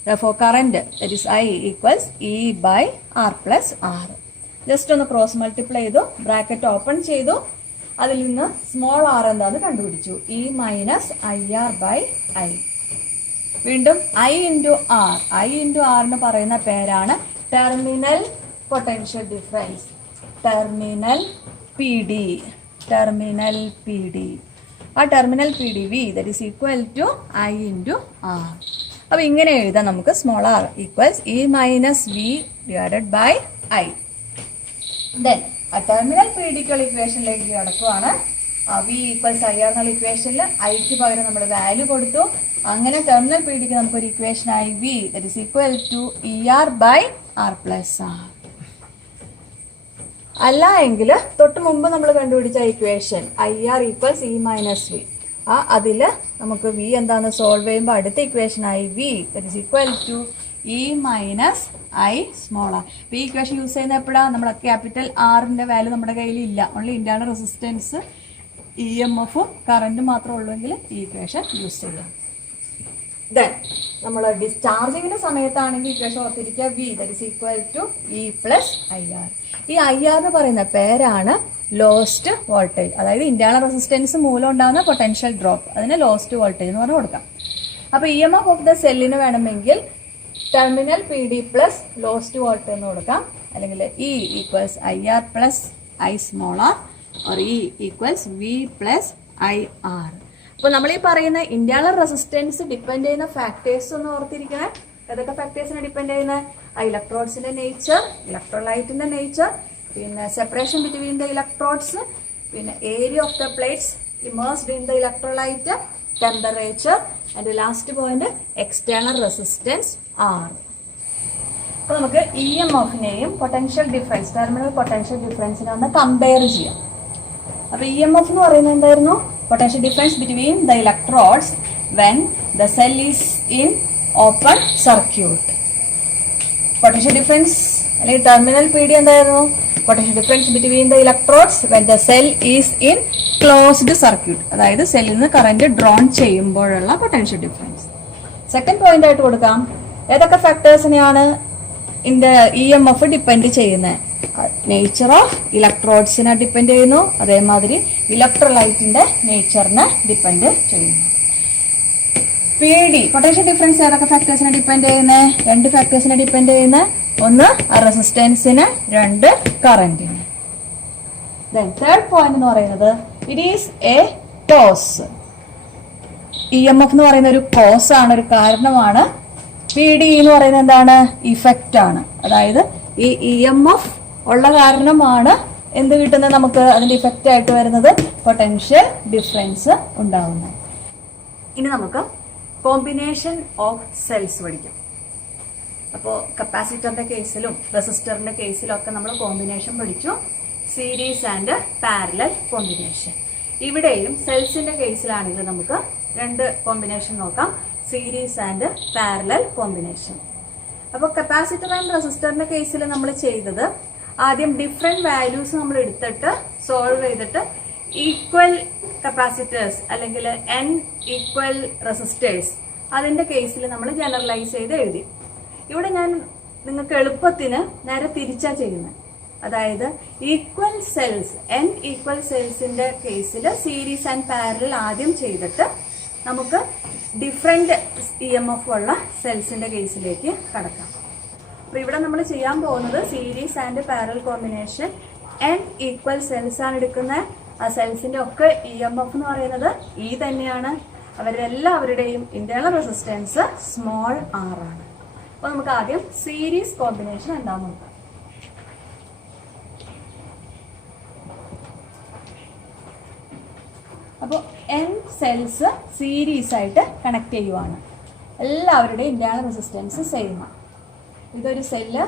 Therefore current, that is I, equals E by R plus R. Just ഒന്ന് ക്രോസ് മൾട്ടിപ്ലൈ ചെയ്തു, ബ്രാക്കറ്റ് ഓപ്പൺ ചെയ്തു, അതിൽ നിന്ന് സ്മോൾ r എന്താണെന്ന് കണ്ടുപിടിച്ചു, E minus IR by I. വീണ്ടും I into R. I into R എന്ന് പറയുന്ന പേരാണ് terminal potential difference, terminal PD. ആ terminal PdV, that is equal to I into R. അപ്പോൾ ഇങ്ങനെ എഴുതാം നമുക്ക്, small r equals E minus V divided by I. Then ആ ടെർമിനൽ പീഡിക്കൽ ഇക്വേഷനിലേക്ക് കിടക്കുവാണ്. V ഈക്വൽസ് IR എന്നുള്ള ഇക്വേഷനിൽ Iക്ക് പകരം നമ്മൾ വാല്യൂ കൊടുത്തു. അങ്ങനെ ടെർമിനൽ പീഡിക്ക് നമുക്കൊരു ഇക്വേഷൻ ആയി V, that is equal to ER by R plus R. അല്ല എങ്കിൽ തൊട്ട് മുമ്പ് നമ്മൾ കണ്ടുപിടിച്ച equation IR equals E minus V, അതിൽ നമുക്ക് V എന്താണെന്ന് സോൾവ് ചെയ്യുമ്പോൾ അടുത്ത ഇക്വേഷനായി V, that is equal to E minus I small r. അപ്പോൾ ഈ ഇക്വേഷൻ യൂസ് ചെയ്യുന്ന എപ്പോഴാണ്, നമ്മുടെ ക്യാപിറ്റൽ ആറിൻ്റെ വാല്യൂ നമ്മുടെ കയ്യിൽ ഇല്ല, ഓൺലി ഇന്റേണൽ റെസിസ്റ്റൻസ് EMFും കറൻറ്റും മാത്രമേ ഉള്ളൂവെങ്കിൽ ഈ ഇക്വേഷൻ യൂസ് ചെയ്യാം. ദെൻ നമ്മൾ ഡിസ്ചാർജിങ്ങിൻ്റെ സമയത്താണെങ്കിൽ ഇക്വേഷൻ ഓർത്തിരിക്കുക, V, that is equal to E plus IR. ഈ IR എന്ന് പറയുന്ന പേരാണ് ലോസ്റ്റ് വോൾട്ടേജ്, അതായത് ഇന്റേണൽ റെസിസ്റ്റൻസ് മൂലം ഉണ്ടാകുന്ന പൊട്ടൻഷ്യൽ ഡ്രോപ്പ്, അതിന് ലോസ്റ്റ് വോൾട്ടേജ് എന്ന് പറഞ്ഞ് കൊടുക്കാം. അപ്പോൾ EMF ഓഫ് ദ സെല്ലിന് വേണമെങ്കിൽ terminal PD plus lost voltage എന്ന് കൊടുക്കാം, അല്ലെങ്കിൽ E equals IR plus I small r, or E equals V plus IR. അപ്പോൾ നമ്മൾ ഈ പറയുന്ന ഇന്റേണൽ റെസിസ്റ്റൻസ് ഡിപ്പെൻഡ് ചെയ്യുന്ന ഫാക്ടേഴ്സ് ഒന്ന് ഓർത്തിരിക്കണേ. ഏതൊക്കെ ഫാക്ടേഴ്സിനെ ഡിപ്പെൻഡ് ചെയ്യുന്നത്? ഇലക്ട്രോഡ്സിന്റെ നേച്ചർ, ഇലക്ട്രോലൈറ്റിന്റെ നേച്ചർ, പിന്നെ സെപ്പറേഷൻ ബിറ്റ്വീൻ ദ ഇലക്ട്രോഡ്സ്, പിന്നെ area of the plates immersed in the electrolyte, temperature, and last point external resistance R. അപ്പോൾ നമുക്ക് EMFനെയും പൊട്ടൻഷ്യൽ ഡിഫറൻസ്, ടെർമിനൽ പൊട്ടൻഷ്യൽ ഡിഫറൻസിനെ ഒന്ന് കമ്പയർ ചെയ്യാം. അപ്പോൾ EMF എന്ന് പറയുന്നത് എന്തായിരുന്നു? Potential difference between the electrodes when the cell is in open circuit. Potential difference അല്ലെങ്കിൽ terminal PD എന്തായിരുന്നു? Potential difference between the electrodes when the cell is in closed circuit, അതായത് സെല്ലിൽ നിന്ന് കറന്റ് ഡ്രോൺ ചെയ്യുമ്പോഴുള്ള potential difference. Second point ആയിട്ട് കൊടുക്കാം, ഏതൊക്കെ ഫാക്ടേഴ്സിനെയാണ് EMF ഡിപ്പെൻഡ് ചെയ്യുന്നത്? നേച്ചർ ഓഫ് ഇലക്ട്രോഡ്സിനെ ഡിപ്പെൻഡ് ചെയ്യുന്നു, അതേമാതിരി ഇലക്ട്രോലൈറ്റിന്റെ നേച്ചറിനെ ഡിപ്പെൻഡ് ചെയ്യുന്നു. PD പൊട്ടൻഷ്യൽ ഡിഫറൻസ് ഏതൊക്കെ ഫാക്ടേഴ്സിനെ ഡിപ്പെൻഡ് ചെയ്യുന്നത്? രണ്ട് ഫാക്ടേഴ്സിനെ ഡിപ്പെൻഡ് ചെയ്യുന്നത്, ഒന്ന് റെസിസ്റ്റൻസിന്, രണ്ട് കറന്റിന്. ദെൻ തേർഡ് പോയിന്റ് എന്ന് പറയുന്നത് it is a cause. EMF എന്ന് പറയുന്ന ഒരു കോസ് ആണ്, ഒരു കാരണമാണ്. PD എന്ന് പറയുന്നത് എന്താണ്? ഇഫക്റ്റ് ആണ്. അതായത് ഈ EMF ഉള്ള കാരണമാണ് എന്ത് കിട്ടുന്നത് നമുക്ക്, അതിന്റെ ഇഫക്റ്റ് ആയിട്ട് വരുന്നത് പൊട്ടൻഷ്യൽ ഡിഫറൻസ് ഉണ്ടാവുന്നത്. ഇനി നമുക്ക് കോമ്പിനേഷൻ ഓഫ് സെൽസ് പഠിക്കാം. അപ്പോൾ കപ്പാസിറ്ററിന്റെ കേസിലും റെസിസ്റ്ററിന്റെ കേസിലും ഒക്കെ നമ്മൾ കോമ്പിനേഷൻ പഠിച്ചു, സീരീസ് ആൻഡ് പാരലൽ കോമ്പിനേഷൻ. ഇവിടെയും സെൽസിന്റെ കേസിലാണെങ്കിൽ നമുക്ക് രണ്ട് കോമ്പിനേഷൻ നോക്കാം, സീരീസ് ആൻഡ് പാരലൽ കോമ്പിനേഷൻ. അപ്പോൾ കപ്പാസിറ്റർ ആൻഡ് റെസിസ്റ്ററിന്റെ കേസിൽ നമ്മൾ ചെയ്തത് ആദ്യം ഡിഫറെന്റ് വാല്യൂസ് നമ്മൾ എടുത്തിട്ട് സോൾവ് ചെയ്തിട്ട് ഈക്വൽ കപ്പാസിറ്റേഴ്സ് അല്ലെങ്കിൽ N ഈക്വൽ റെസിസ്റ്റേഴ്സ്, അതിന്റെ കേസിൽ നമ്മൾ ജനറലൈസ് ചെയ്ത് എഴുതി. ഇവിടെ ഞാൻ നിങ്ങൾക്ക് എളുപ്പത്തിന് നേരെ തിരിച്ചാ ചെയ്യുന്നത്, അതായത് ഈക്വൽ സെൽസ്, N ഈക്വൽ സെൽസിന്റെ കേസിൽ സീരീസ് ആൻഡ് പാരലൽ ആദ്യം ചെയ്തിട്ട് നമുക്ക് ഡിഫറെന്റ് EMF ഉള്ള സെൽസിന്റെ കേസിലേക്ക് കടക്കാം. അപ്പോൾ ഇവിടെ നമ്മൾ ചെയ്യാൻ പോകുന്നത് series and parallel combination, N equal cells ആണ് എടുക്കുന്നത്. ആ സെൽസിന്റെ ഒക്കെ EMF എന്ന് പറയുന്നത് E തന്നെയാണ്. അവരെല്ലാവരുടെയും ഇന്റേണൽ റെസിസ്റ്റൻസ് സ്മോൾ r ആണ്. അപ്പോൾ നമുക്ക് ആദ്യം സീരീസ് കോമ്പിനേഷൻ എന്താണെന്ന് നോക്കാം. അപ്പോൾ N സെൽസ് സീരീസ് ആയിട്ട് കണക്ട് ചെയ്യുവാണ്. എല്ലാവരുടെയും ഇന്റേണൽ റെസിസ്റ്റൻസ് സെയിം ആണ്. ഇതൊരു സെല്ല്,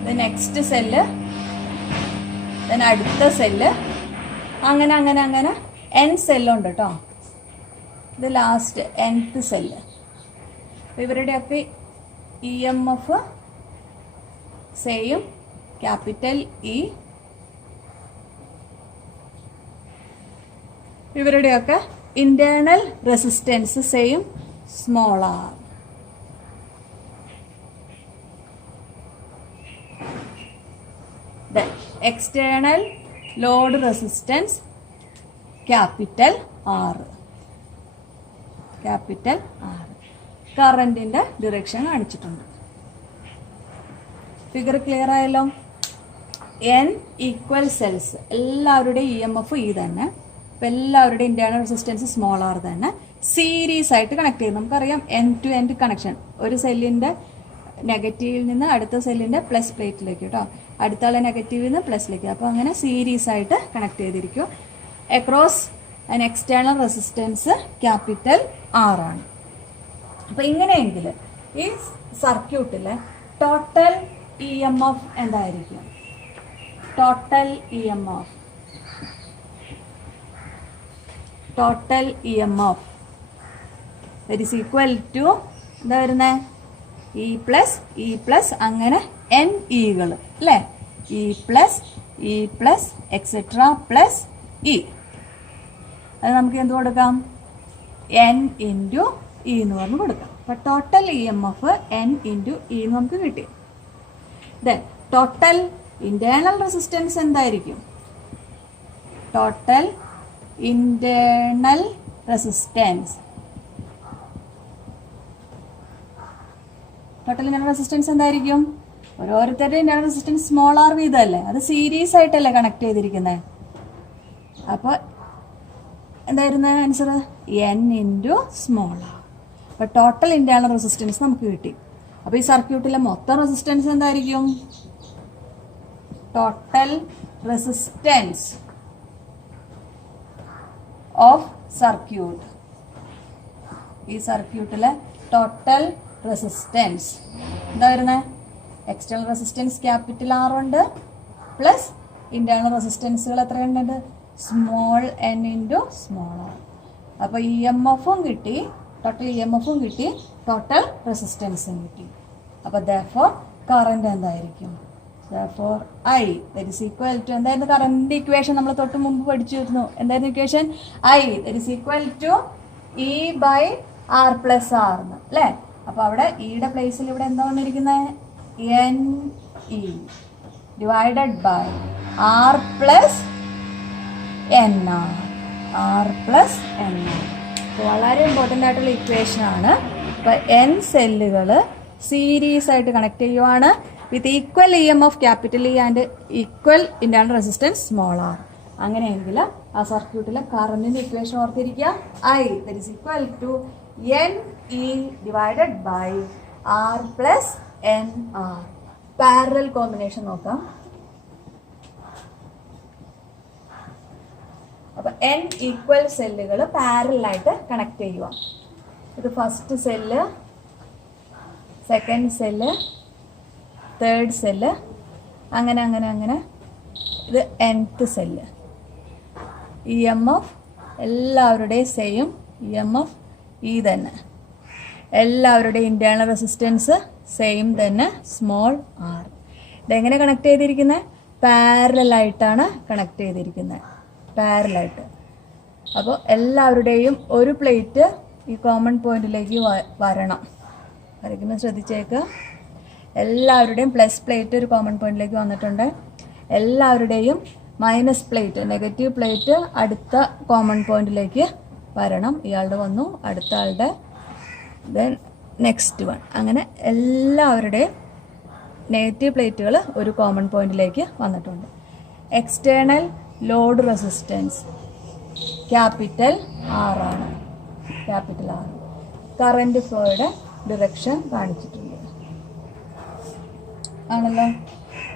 ഇത് നെക്സ്റ്റ് സെല്ല്, then അടുത്ത സെല്ല്, അങ്ങനെ N സെല്ലുണ്ട് കേട്ടോ. ഇത് ലാസ്റ്റ് nth സെല്ല്. ഇവരുടെയൊക്കെ EMF സെയിം ക്യാപിറ്റൽ E. ഇവരുടെയൊക്കെ internal resistance same small r. Then external load resistance capital R. Capital R. കറണ്ടിന്റെ ഡിറക്ഷൻ കാണിച്ചിട്ടുണ്ട്. ഫിഗർ ക്ലിയർ ആയല്ലോ. N ഈക്വൽ സെൽസ് എല്ലാവരുടെയും EMF E തന്നെ. അപ്പം എല്ലാവരുടെയും ഇന്റേണൽ റെസിസ്റ്റൻസ് സ്മോൾ r തന്നെ. സീരീസ് ആയിട്ട് കണക്ട് ചെയ്യും. നമുക്കറിയാം എൻഡ് ടു എൻഡ് കണക്ഷൻ. ഒരു സെല്ലിന്റെ നെഗറ്റീവിൽ നിന്ന് അടുത്ത സെല്ലിന്റെ പ്ലസ് പ്ലേറ്റിലേക്ക് കേട്ടോ, അടുത്തുള്ള നെഗറ്റീവിൽ നിന്ന് പ്ലസിലേക്ക്. അപ്പോൾ അങ്ങനെ സീരീസ് ആയിട്ട് കണക്ട് ചെയ്തിരിക്കും. Across an external resistance capital R ആണ്. അപ്പം ഇങ്ങനെയെങ്കിൽ ഈ സർക്യൂട്ടിലെ ടോട്ടൽ EMF എന്തായിരിക്കും? Total EMF that is equal to എന്താ വരുന്നത്? E പ്ലസ് അങ്ങനെ N Eകൾ അല്ലേ? E plus etcetera plus E. അത് നമുക്ക് എന്ത് കൊടുക്കാം? N ഇൻറ്റു E എന്ന് പറഞ്ഞ് കൊടുക്കാം. അപ്പോൾ total EMF N into E എന്ന് നമുക്ക് കിട്ടി. ദെൻ ടോട്ടൽ ഇന്റേണൽ റെസിസ്റ്റൻസ് എന്തായിരിക്കും? ടോട്ടൽ ഇന്റേണൽ റെസിസ്റ്റൻസ് എന്തായിരിക്കും? ഓരോരുത്തരുടെ ഇന്റേണൽ റെസിസ്റ്റൻസ് സ്മോൾ r വീതമല്ലേ, അത് സീരീസ് ആയിട്ടല്ലേ കണക്ട് ചെയ്തിരിക്കുന്നത്. അപ്പോൾ എന്തായിരുന്നു answer? N into small r. അപ്പോൾ ടോട്ടൽ ഇന്റേണൽ റെസിസ്റ്റൻസ് നമുക്ക് കിട്ടി. അപ്പോൾ ഈ സർക്യൂട്ടിലെ മൊത്തം റെസിസ്റ്റൻസ് എന്തായിരിക്കും? Total resistance of circuit. ഈ സർക്യൂട്ടിലെ ടോട്ടൽ റെസിസ്റ്റൻസ് എന്താ വരുന്നത്? എക്സ്റ്റേണൽ റെസിസ്റ്റൻസ് ക്യാപിറ്റൽ R ഉണ്ട്, പ്ലസ് ഇന്റേണൽ റെസിസ്റ്റൻസുകൾ എത്രയുണ്ട്? Small n into small r. അപ്പോൾ EMFും കിട്ടി, ടോട്ടൽ EMFും കിട്ടി, ടോട്ടൽ റെസിസ്റ്റൻസും കിട്ടി. അപ്പോൾ therefore കറണ്ട് എന്തായിരിക്കും? therefore I that is equal to എന്തായിരുന്നു കറണ്ട് ഇക്വേഷൻ? നമ്മൾ തൊട്ട് മുമ്പ് പഠിച്ചിരുന്നു. എന്തായിരുന്നു equation? I that is equal to E by R plus R എന്ന് അല്ലേ? അപ്പോൾ അവിടെ ഇയുടെ പ്ലേസിൽ ഇവിടെ എന്താ വന്നിരിക്കുന്നത്? NE divided by R plus NR. വളരെ ഇമ്പോർട്ടൻ്റ് ആയിട്ടുള്ള ഇക്വേഷൻ ആണ്. അപ്പോൾ N സെല്ലുകൾ സീരീസ് ആയിട്ട് കണക്ട് ചെയ്യുവാണ് with equal EMF capital E and equal internal resistance small r. അങ്ങനെയെങ്കിൽ ആ സർക്യൂട്ടിലെ കറണ്ടിന്റെ ഇക്വേഷൻ ഓർത്തിരിക്കുക. I that is equal to NE divided by R plus NR. Parallel combination നോക്കാം. അപ്പം N ഈക്വൽ സെല്ലുകൾ പാരലായിട്ട് കണക്ട് ചെയ്യുക. ഇത് first cell, second cell, third cell, അങ്ങനെ ഇത് nth സെല്ല്. EMF എല്ലാവരുടെയും സെയിം EMF E തന്നെ. എല്ലാവരുടെയും ഇന്റേണൽ റെസിസ്റ്റൻസ് സെയിം തന്നെ സ്മോൾ r. ഇതെങ്ങനെ കണക്ട് ചെയ്തിരിക്കുന്നത്? പാരലായിട്ടാണ് കണക്ട് ചെയ്തിരിക്കുന്നത്, പാരലായിട്ട്. അപ്പോൾ എല്ലാവരുടെയും ഒരു പ്ലേറ്റ് ഈ കോമൺ പോയിന്റിലേക്ക് വരണം. വരയ്ക്കുന്നത് ശ്രദ്ധിച്ചേക്കുക. എല്ലാവരുടെയും പ്ലസ് പ്ലേറ്റ് ഒരു കോമൺ പോയിന്റിലേക്ക് വന്നിട്ടുണ്ട്. എല്ലാവരുടെയും മൈനസ് പ്ലേറ്റ്, നെഗറ്റീവ് പ്ലേറ്റ് അടുത്ത കോമൺ പോയിന്റിലേക്ക് വരണം. ഇയാളുടെ വന്നു, അടുത്ത ആളുടെ, ദെൻ നെക്സ്റ്റ് വൺ. അങ്ങനെ എല്ലാവരുടെയും നെഗറ്റീവ് പ്ലേറ്റുകൾ ഒരു കോമൺ പോയിന്റിലേക്ക് വന്നിട്ടുണ്ട്. External load resistance capital R ആണ്. Capital R. കറണ്ട് ഫ്ലോയുടെ ഡിറക്ഷൻ കാണിച്ചിട്ടുണ്ട് ആണല്ലോ.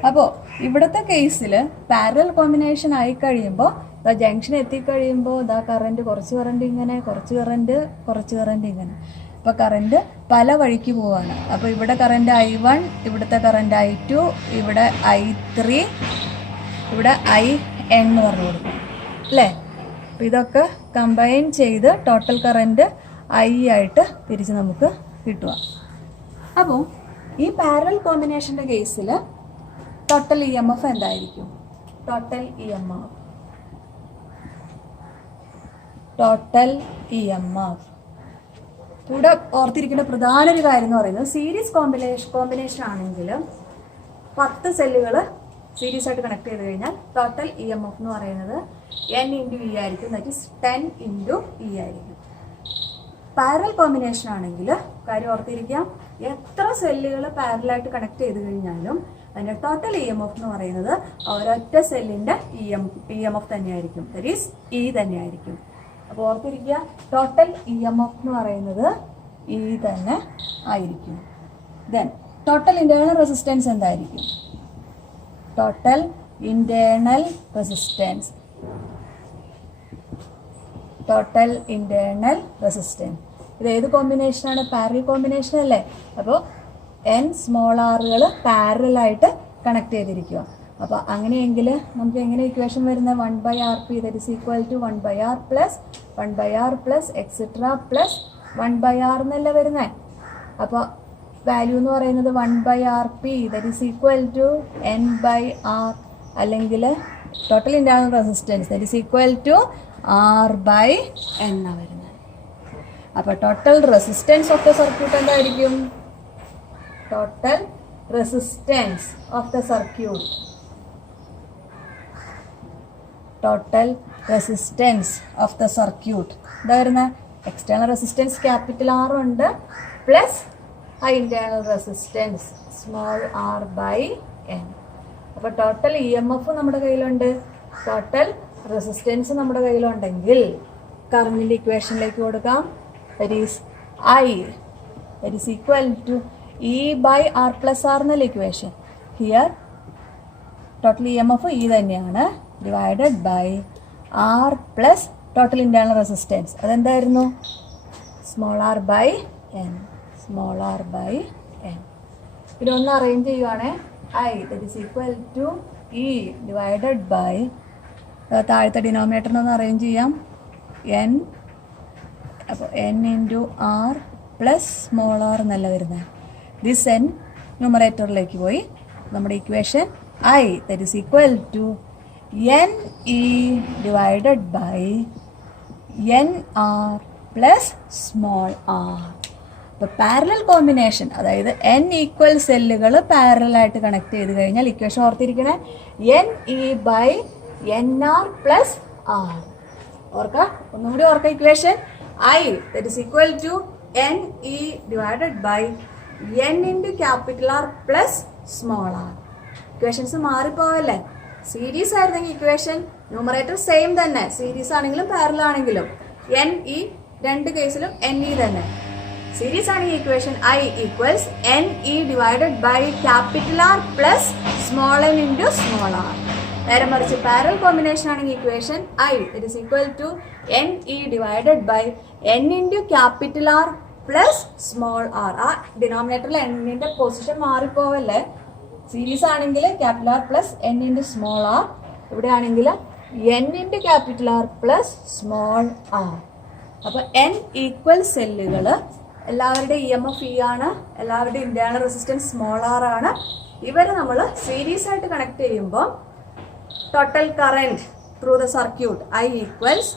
അപ്പോൾ ഇവിടുത്തെ കേസിൽ പാരലൽ കോമ്പിനേഷൻ ആയി കഴിയുമ്പോൾ ജംഗ്ഷൻ എത്തിക്കഴിയുമ്പോൾ കറണ്ട് കുറച്ച് കറണ്ട് ഇങ്ങനെ, കുറച്ച് കറണ്ട് ഇങ്ങനെ. അപ്പോൾ കറണ്ട് പല വഴിക്ക് പോവാണ്. അപ്പോൾ ഇവിടെ കറണ്ട് I1, ഇവിടുത്തെ കറണ്ട് I2, ഇവിടെ I3, ഇവിടെ IN എന്ന് പറഞ്ഞു കൊടുക്കും അല്ലേ? അപ്പോൾ ഇതൊക്കെ കമ്പൈൻ ചെയ്ത് ടോട്ടൽ കറണ്ട് I ആയിട്ട് തിരിച്ച് നമുക്ക് കിട്ടുക. അപ്പോൾ ഈ പാരലൽ കോമ്പിനേഷൻ്റെ കേസിൽ ടോട്ടൽ ഇ എം എഫ് എന്തായിരിക്കും? ടോട്ടൽ ഇ എം എഫ് ഇവിടെ ഓർത്തിരിക്കേണ്ട പ്രധാന ഒരു കാര്യം എന്ന് പറയുന്നത്, സീരീസ് കോമ്പിനേഷൻ ആണെങ്കിൽ 10 സെല്ലുകൾ സീരീസ് ആയിട്ട് കണക്ട് ചെയ്ത് കഴിഞ്ഞാൽ ടോട്ടൽ ഇ എം എഫ് എന്ന് പറയുന്നത് n × e ആയിരിക്കും, ദാറ്റ് ഈസ് 10 × e ആയിരിക്കും. പാരലൽ കോമ്പിനേഷൻ ആണെങ്കിൽ കാര്യം ഓർത്തിരിക്കാം, എത്ര സെല്ലുകൾ പാരലായിട്ട് കണക്ട് ചെയ്ത് കഴിഞ്ഞാലും അതിൻ്റെ ടോട്ടൽ ഇ എം എഫ് എന്ന് പറയുന്നത് ഒരൊറ്റ സെല്ലിൻ്റെ ഇ എം എഫ് തന്നെയായിരിക്കും, ദാറ്റ് ഈസ് ഇ തന്നെയായിരിക്കും. അപ്പോൾ ഓർത്തിരിക്കുക, ടോട്ടൽ ഇ എം എഫ് എന്ന് പറയുന്നത് ഇ തന്നെ ആയിരിക്കും. ദെൻ ടോട്ടൽ ഇൻറ്റേർണൽ റെസിസ്റ്റൻസ് എന്തായിരിക്കും? ടോട്ടൽ ഇൻറ്റേർണൽ റെസിസ്റ്റൻസ് ഇത് ഏത് കോമ്പിനേഷനാണ്? പാരലൽ കോമ്പിനേഷൻ അല്ലേ? അപ്പോൾ n സ്മോൾ ആറുകൾ പാരലായിട്ട് കണക്ട് ചെയ്തിരിക്കുക. അപ്പോൾ അങ്ങനെയെങ്കിൽ നമുക്ക് എങ്ങനെ ഇക്വേഷൻ വരുന്നത്? 1/RP that is equal to 1/R plus 1/R plus etcetera plus 1/R എന്നല്ലേ വരുന്നത്. അപ്പോൾ വാല്യൂ എന്ന് പറയുന്നത് 1/RP that is equal to n/R, അല്ലെങ്കിൽ total internal resistance that is equal to R/N വരുന്നത്. അപ്പോൾ total resistance of the circuit എന്തായിരിക്കും? Total resistance of the circuit എന്താ വരുന്നത്? എക്സ്റ്റേണൽ റെസിസ്റ്റൻസ് ക്യാപിറ്റൽ R ഉണ്ട് plus internal resistance small r/n. അപ്പോൾ total E M F നമ്മുടെ കയ്യിലുണ്ട്, total resistance നമ്മുടെ കയ്യിലുണ്ടെങ്കിൽ കറണ്ടിൻ്റെ ഇക്വേഷനിലേക്ക് കൊടുക്കാം. That is I that is equal to E/R + R എന്നല്ല equation. Here total E M F E തന്നെയാണ്, divided by R plus total internal resistance. അതെന്തായിരുന്നു? Small r/n. പിന്നെ ഒന്ന് അറേഞ്ച് ചെയ്യുവാണേ, I that is equal to E divided by താഴത്തെ ഡിനോമിനേറ്ററിനെ ഒന്ന് arrange ചെയ്യാം, n. അപ്പോൾ n × R plus small r എന്നല്ല വരുന്നത്. ദിസ് n ന്യൂമറേറ്ററിലേക്ക് പോയി. നമ്മുടെ equation I that is equal to NE divided by NR plus small r. അപ്പോൾ പാരലൽ കോമ്പിനേഷൻ, അതായത് n ഈക്വൽ സെല്ലുകൾ പാരലായിട്ട് കണക്ട് ചെയ്ത് കഴിഞ്ഞാൽ ഇക്വേഷൻ ഓർത്തിരിക്കണേ, NE/NR പ്ലസ് R. ഒന്നുകൂടി ഓർക്ക equation I that is equal to NE divided by n × capital R plus small r. Equations മാറിപ്പോവല്ലേ? Series ആയിരുന്നെങ്കിൽ ഇക്വേഷൻ ന്യൂമറേറ്റർ സെയിം തന്നെ, സീരീസ് ആണെങ്കിലും പാരലൽ ആണെങ്കിലും NE രണ്ട് കേസിലും NE തന്നെ. സീരീസ് ആണെങ്കിൽ equation I equals NE divided by capital R plus small n × small r. നേരെ മറിച്ച് പാരലൽ കോമ്പിനേഷൻ ആണെങ്കിൽ equation I it is equal to NE divided by n × capital R plus small r. ആ ഡിനോമിനേറ്ററിൽ എന്നിൻ്റെ position മാറിപ്പോവല്ലേ? Series ആണെങ്കിൽ capital R plus n × small r, ഇവിടെ ആണെങ്കിൽ n × capital R plus small r. അപ്പോൾ n equal സെല്ലുകൾ എല്ലാവരുടെയും E M F E ആണ്, എല്ലാവരുടെയും ഇന്റേണൽ റെസിസ്റ്റൻസ് സ്മോൾ r ആണ്. ഇവർ നമ്മൾ സീരീസ് ആയിട്ട് കണക്ട് ചെയ്യുമ്പോൾ total current through the circuit I equals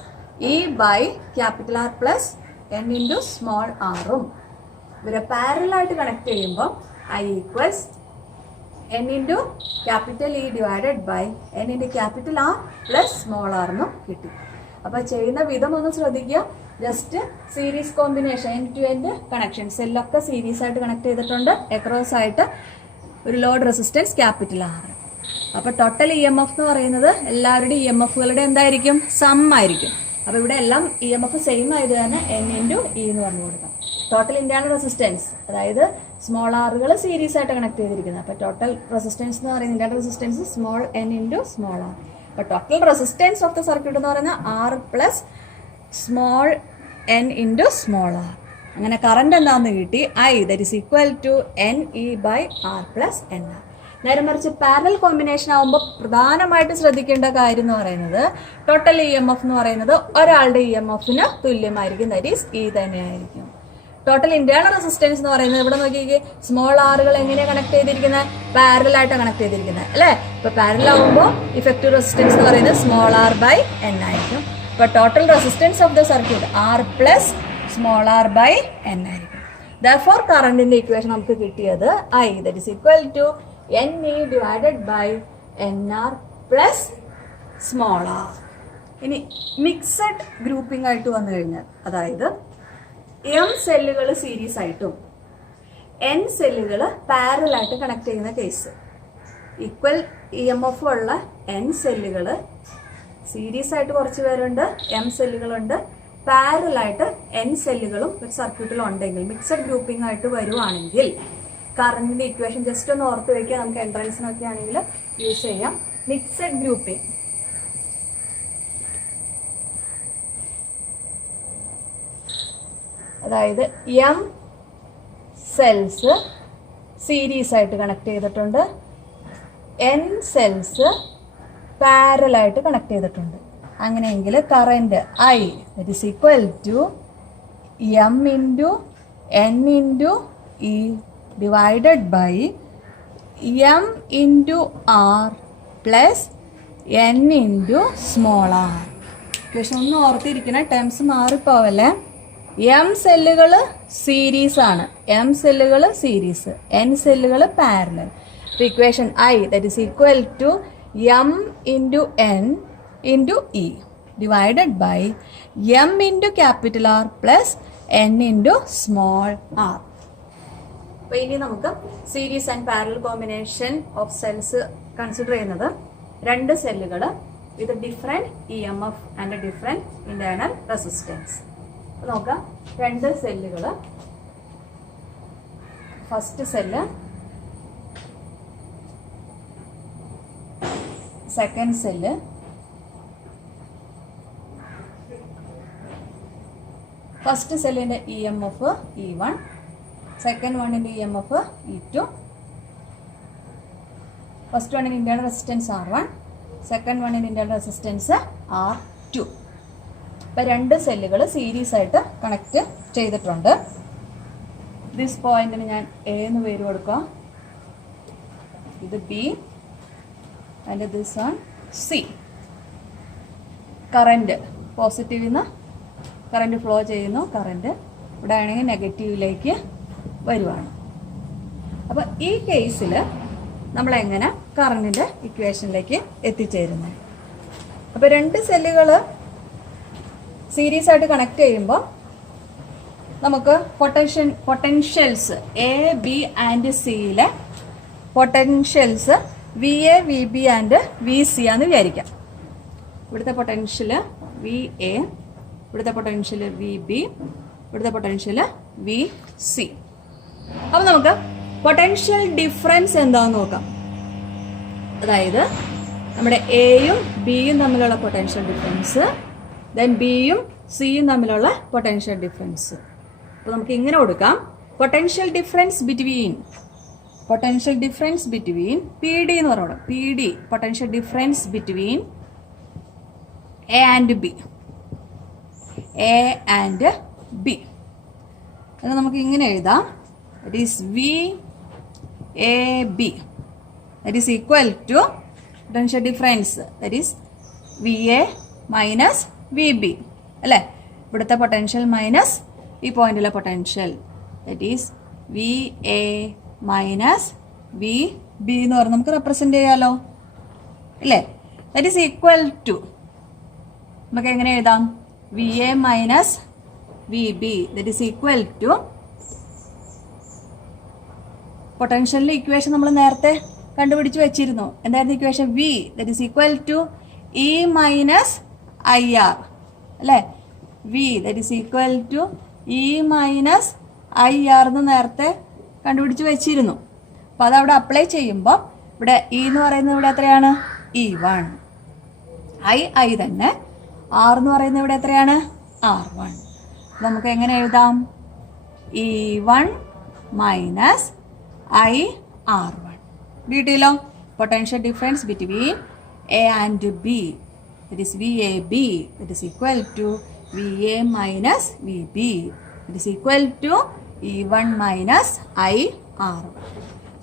E/ക്യാപിറ്റൽ R plus n × small r. ഇവരെ പാരലായിട്ട് കണക്ട് ചെയ്യുമ്പോൾ I equals n × capital E divided by n × capital R plus small r എന്നും കിട്ടി. അപ്പോൾ ചെയ്യുന്ന വിധം ഒന്ന് ശ്രദ്ധിക്കുക. Just series combination, end to end connection, സെല്ലൊക്കെ സീരീസ് ആയിട്ട് കണക്ട് ചെയ്തിട്ടുണ്ട്, എക്രോസ് ആയിട്ട് ഒരു ലോഡ് റെസിസ്റ്റൻസ് ക്യാപിറ്റൽ R. അപ്പോൾ ടോട്ടൽ ഇ എം എഫ് എന്ന് പറയുന്നത് എല്ലാവരുടെയും ഇ എം എഫുകളുടെ എന്തായിരിക്കും? സം ആയിരിക്കും. അപ്പോൾ ഇവിടെ എല്ലാം ഇ എം എഫ് സെയിം ആയത് തന്നെ n × E എന്ന് പറഞ്ഞു കൊടുക്കാം. ടോട്ടൽ ഇന്റേണൽ റെസിസ്റ്റൻസ്, അതായത് സ്മോൾ ആറുകൾ സീരീസ് ആയിട്ട് കണക്ട് ചെയ്തിരിക്കുന്നത്. അപ്പോൾ ടോട്ടൽ റെസിസ്റ്റൻസ് എന്ന് പറയുന്നത് internal resistance small n × small r. അപ്പോൾ total resistance of the circuit എന്ന് പറയുന്നത് R plus small n × small r. അങ്ങനെ കറണ്ട് എന്താണെന്ന് കിട്ടി, I that is equal to NE/R plus NR. നേരെ മറിച്ച് പാരലൽ കോമ്പിനേഷൻ ആകുമ്പോൾ പ്രധാനമായിട്ട് ശ്രദ്ധിക്കേണ്ട കാര്യം എന്ന് പറയുന്നത് ടോട്ടൽ ഇ എം എഫ് എന്ന് പറയുന്നത് ഒരാളുടെ ഇ എം എഫിന് തുല്യമായിരിക്കും, ദാറ്റ് ഈസ് ഇ തന്നെയായിരിക്കും. ടോട്ടൽ ഇന്റേണൽ റെസിസ്റ്റൻസ് എന്ന് പറയുന്നത് ഇവിടെ നോക്കിക്കേ, സ്മോൾ ആറുകൾ എങ്ങനെയാണ് കണക്ട് ചെയ്തിരിക്കുന്നത്? പാരലൽ ആയിട്ടാണ് കണക്ട് ചെയ്തിരിക്കുന്നത് അല്ലേ? ഇപ്പൊ പാരലൽ ആകുമ്പോൾ ഇഫക്റ്റീവ് റെസിസ്റ്റൻസ് എന്ന് പറയുന്നത് സ്മോൾ ആർ ബൈ എൻ ആയിരിക്കും. ഇപ്പൊ total resistance of the circuit R plus small R by N ആയിരിക്കും. Therefore, കറണ്ടിന്റെ ഇക്വേഷൻ നമുക്ക് കിട്ടിയത് I, that is equal to NE divided by NR plus small r. ഇനി mixed grouping ആയിട്ട് വന്നു കഴിഞ്ഞാൽ, അതായത് M സെല്ലുകൾ സീരീസ് ആയിട്ടും N സെല്ലുകൾ പാരലൽ ആയിട്ട് കണക്ട് ചെയ്യുന്ന കേസ്, ഈക്വൽ EMF ഉള്ള N സെല്ലുകൾ സീരീസ് ആയിട്ട് കുറച്ച് പേരുണ്ട്, M സെല്ലുകളുണ്ട്, പാരലായിട്ട് N സെല്ലുകളും ഒരു സർക്യൂട്ടിൽ ഉണ്ടെങ്കിൽ മിക്സഡ് ഗ്രൂപ്പിംഗ് ആയിട്ട് വരുവാണെങ്കിൽ കറണ്ടിന്റെ ഇക്വേഷൻ ജസ്റ്റ് ഒന്ന് ഓർത്ത് വയ്ക്കുക. നമുക്ക് എൻട്രൻസിനൊക്കെ ആണെങ്കിൽ യൂസ് ചെയ്യാം. മിക്സഡ് ഗ്രൂപ്പിംഗ്, അതായത് M സെൽസ് സീരീസ് ആയിട്ട് കണക്ട് ചെയ്തിട്ടുണ്ട്, N സെൽസ് പാരലായിട്ട് കണക്ട് ചെയ്തിട്ടുണ്ട്. അങ്ങനെയെങ്കിൽ current I, that is equal to M into N into E divided by M into R plus N into small r. Equation ഒന്ന് ഓർത്തിരിക്കണ, terms മാറിപ്പോവല്ലേ. M സെല്ലുകൾ series ആണ്, M സെല്ലുകൾ series, N സെല്ലുകൾ parallel. Equation I, that is equal to M into N into E divided by M into capital R plus N into small r. അപ്പോൾ ഇനി നമുക്ക് series and parallel combination of cells consider ചെയ്യുന്നത് രണ്ട് സെല്ലുകൾ with different EMF and different internal resistance. അപ്പോൾ നോക്കാം, രണ്ട് സെല്ലുകൾ, first cell, second cell, first സെല്ലിൻ്റെ EMF E1, സെക്കൻഡ് വണ്ണിൻ്റെ EMF E2. ഫസ്റ്റ് വണ്ണിൻ്റെ ഇന്റേണൽ റെസിസ്റ്റൻസ് R1, സെക്കൻഡ് വണ്ണിൻ്റെ ഇന്റേണൽ റെസിസ്റ്റൻസ് R2. ഇപ്പം രണ്ട് സെല്ലുകൾ സീരീസ് ആയിട്ട് കണക്ട് ചെയ്തിട്ടുണ്ട്. ദിസ് പോയിന്റിന് ഞാൻ A എന്ന് പേര് കൊടുക്കുക, ഇത് B and this on C. Current പോസിറ്റീവിൽ നിന്ന് കറന്റ് ഫ്ലോ ചെയ്യുന്നു, കറന്റ് ഇവിടെ ആണെങ്കിൽ നെഗറ്റീവിലേക്ക് വരുവാണ്. അപ്പോൾ ഈ കേസിൽ നമ്മളെങ്ങനെ കറണ്ടിൻ്റെ ഇക്വേഷനിലേക്ക് എത്തിച്ചേരുന്നത്? അപ്പോൾ രണ്ട് സെല്ലുകൾ സീരീസ് ആയിട്ട് കണക്ട് ചെയ്യുമ്പോൾ നമുക്ക് പൊട്ടൻഷ്യൽസ് എ ബി ആൻഡ് സിയിലെ potentials VA VB and VC ആണെന്ന് വിചാരിക്കാം. ഇവിടുത്തെ പൊട്ടൻഷ്യൽ VA, ഇവിടുത്തെ പൊട്ടൻഷ്യൽ VB, ഇവിടുത്തെ പൊട്ടൻഷ്യൽ VC. അപ്പോൾ നമുക്ക് പൊട്ടൻഷ്യൽ ഡിഫറൻസ് എന്താണെന്ന് നോക്കാം. അതായത് നമ്മുടെ എയും ബിയും തമ്മിലുള്ള പൊട്ടൻഷ്യൽ ഡിഫറൻസ്, ദെൻ ബിയും സിയും തമ്മിലുള്ള പൊട്ടൻഷ്യൽ ഡിഫറൻസ്. അപ്പോൾ നമുക്ക് ഇങ്ങനെ കൊടുക്കാം, പൊട്ടൻഷ്യൽ ഡിഫറൻസ് ബിറ്റ്വീൻ PD എന്ന് പറയുന്നത്, PD potential difference between A and B എന്ന് നമുക്ക് ഇങ്ങനെ എഴുതാം. That is VAB, that is equal to potential difference, that is VA minus VB അല്ലേ? ഇവിടുത്തെ പൊട്ടൻഷ്യൽ മൈനസ് ഈ പോയിന്റിലെ potential, that is VA minus VB എന്ന് പറഞ്ഞ് നമുക്ക് റെപ്രസെന്റ് ചെയ്യാലോ അല്ലേ? that is equal to നമുക്ക് എങ്ങനെ എഴുതാം? VA minus VB, that is equal to പൊട്ടൻഷ്യലിന്റെ ഇക്വേഷൻ നമ്മൾ നേരത്തെ കണ്ടുപിടിച്ച് വെച്ചിരുന്നു. എന്തായിരുന്നു equation? V, that is equal to E minus IR അല്ലേ? V, that is equal to E minus IR എന്ന് നേരത്തെ കണ്ടുപിടിച്ച് വെച്ചിരുന്നു. അപ്പോൾ അതവിടെ അപ്ലൈ ചെയ്യുമ്പോൾ ഇവിടെ E എന്ന് പറയുന്നത് ഇവിടെ എത്രയാണ്? E1. I തന്നെ. R എന്ന് പറയുന്നത് ഇവിടെ എത്രയാണ്? R1. നമുക്ക് എങ്ങനെ എഴുതാം? E1 minus IR1. ഡീറ്റെയിലോ? Potential difference between A and B, that is VAB, that is equal to VA minus VB, It is equal to E1 minus IR1.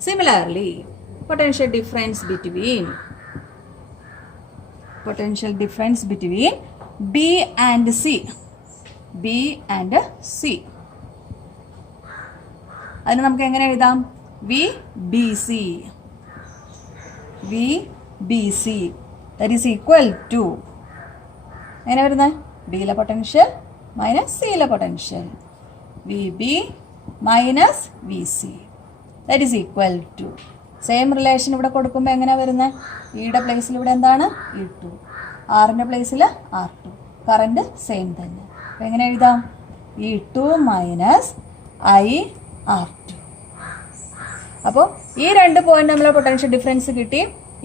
Similarly, potential difference between B and C. അതിന് നമുക്ക് എങ്ങനെ എഴുതാം? VBC. That is equal to എങ്ങനെ വരുന്നത്? ബിയിലെ potential minus സിയിലെ potential. VB minus VC. That is equal to. Same relation ഇവിടെ കൊടുക്കുമ്പോൾ എങ്ങനെ വരുന്നത്? ഇയുടെ പ്ലേസിൽ ഇവിടെ എന്താണ്? E2. ആറിൻ്റെ പ്ലേസിൽ R2. കറണ്ട് സെയിം തന്നെ. അപ്പോൾ എങ്ങനെ എഴുതാം? E2 minus IR2. അപ്പോൾ ഈ രണ്ട് പോയിന്റ് തമ്മിലുള്ള പൊട്ടൻഷ്യൽ ഡിഫറൻസ് കിട്ടി,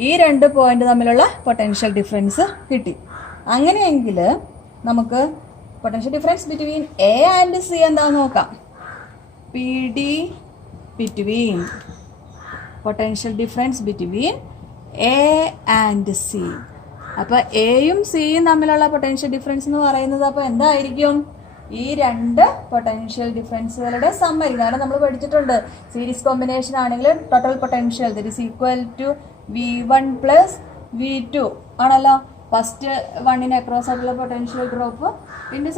ഈ രണ്ട് പോയിന്റ് തമ്മിലുള്ള പൊട്ടൻഷ്യൽ ഡിഫറൻസ് കിട്ടി. അങ്ങനെയെങ്കിൽ നമുക്ക് potential difference between A and C എന്താണെന്ന് നോക്കാം. PD between potential difference between A and C. അപ്പോൾ എയും സിയും തമ്മിലുള്ള പൊട്ടൻഷ്യൽ ഡിഫറൻസ് എന്ന് പറയുന്നത് അപ്പോൾ എന്തായിരിക്കും? ഈ രണ്ട് പൊട്ടൻഷ്യൽ ഡിഫറൻസുകളുടെ സമ്മറി. കാരണം നമ്മൾ പഠിച്ചിട്ടുണ്ട് സീരീസ് കോമ്പിനേഷൻ ആണെങ്കിൽ total potential that is equal to V1 plus V2 ആണല്ലോ. ഫസ്റ്റ് വണ്ണിന് അക്രോസ് ആയിട്ടുള്ള പൊട്ടൻഷ്യൽ ഡ്രോപ്പ് പിന്നെ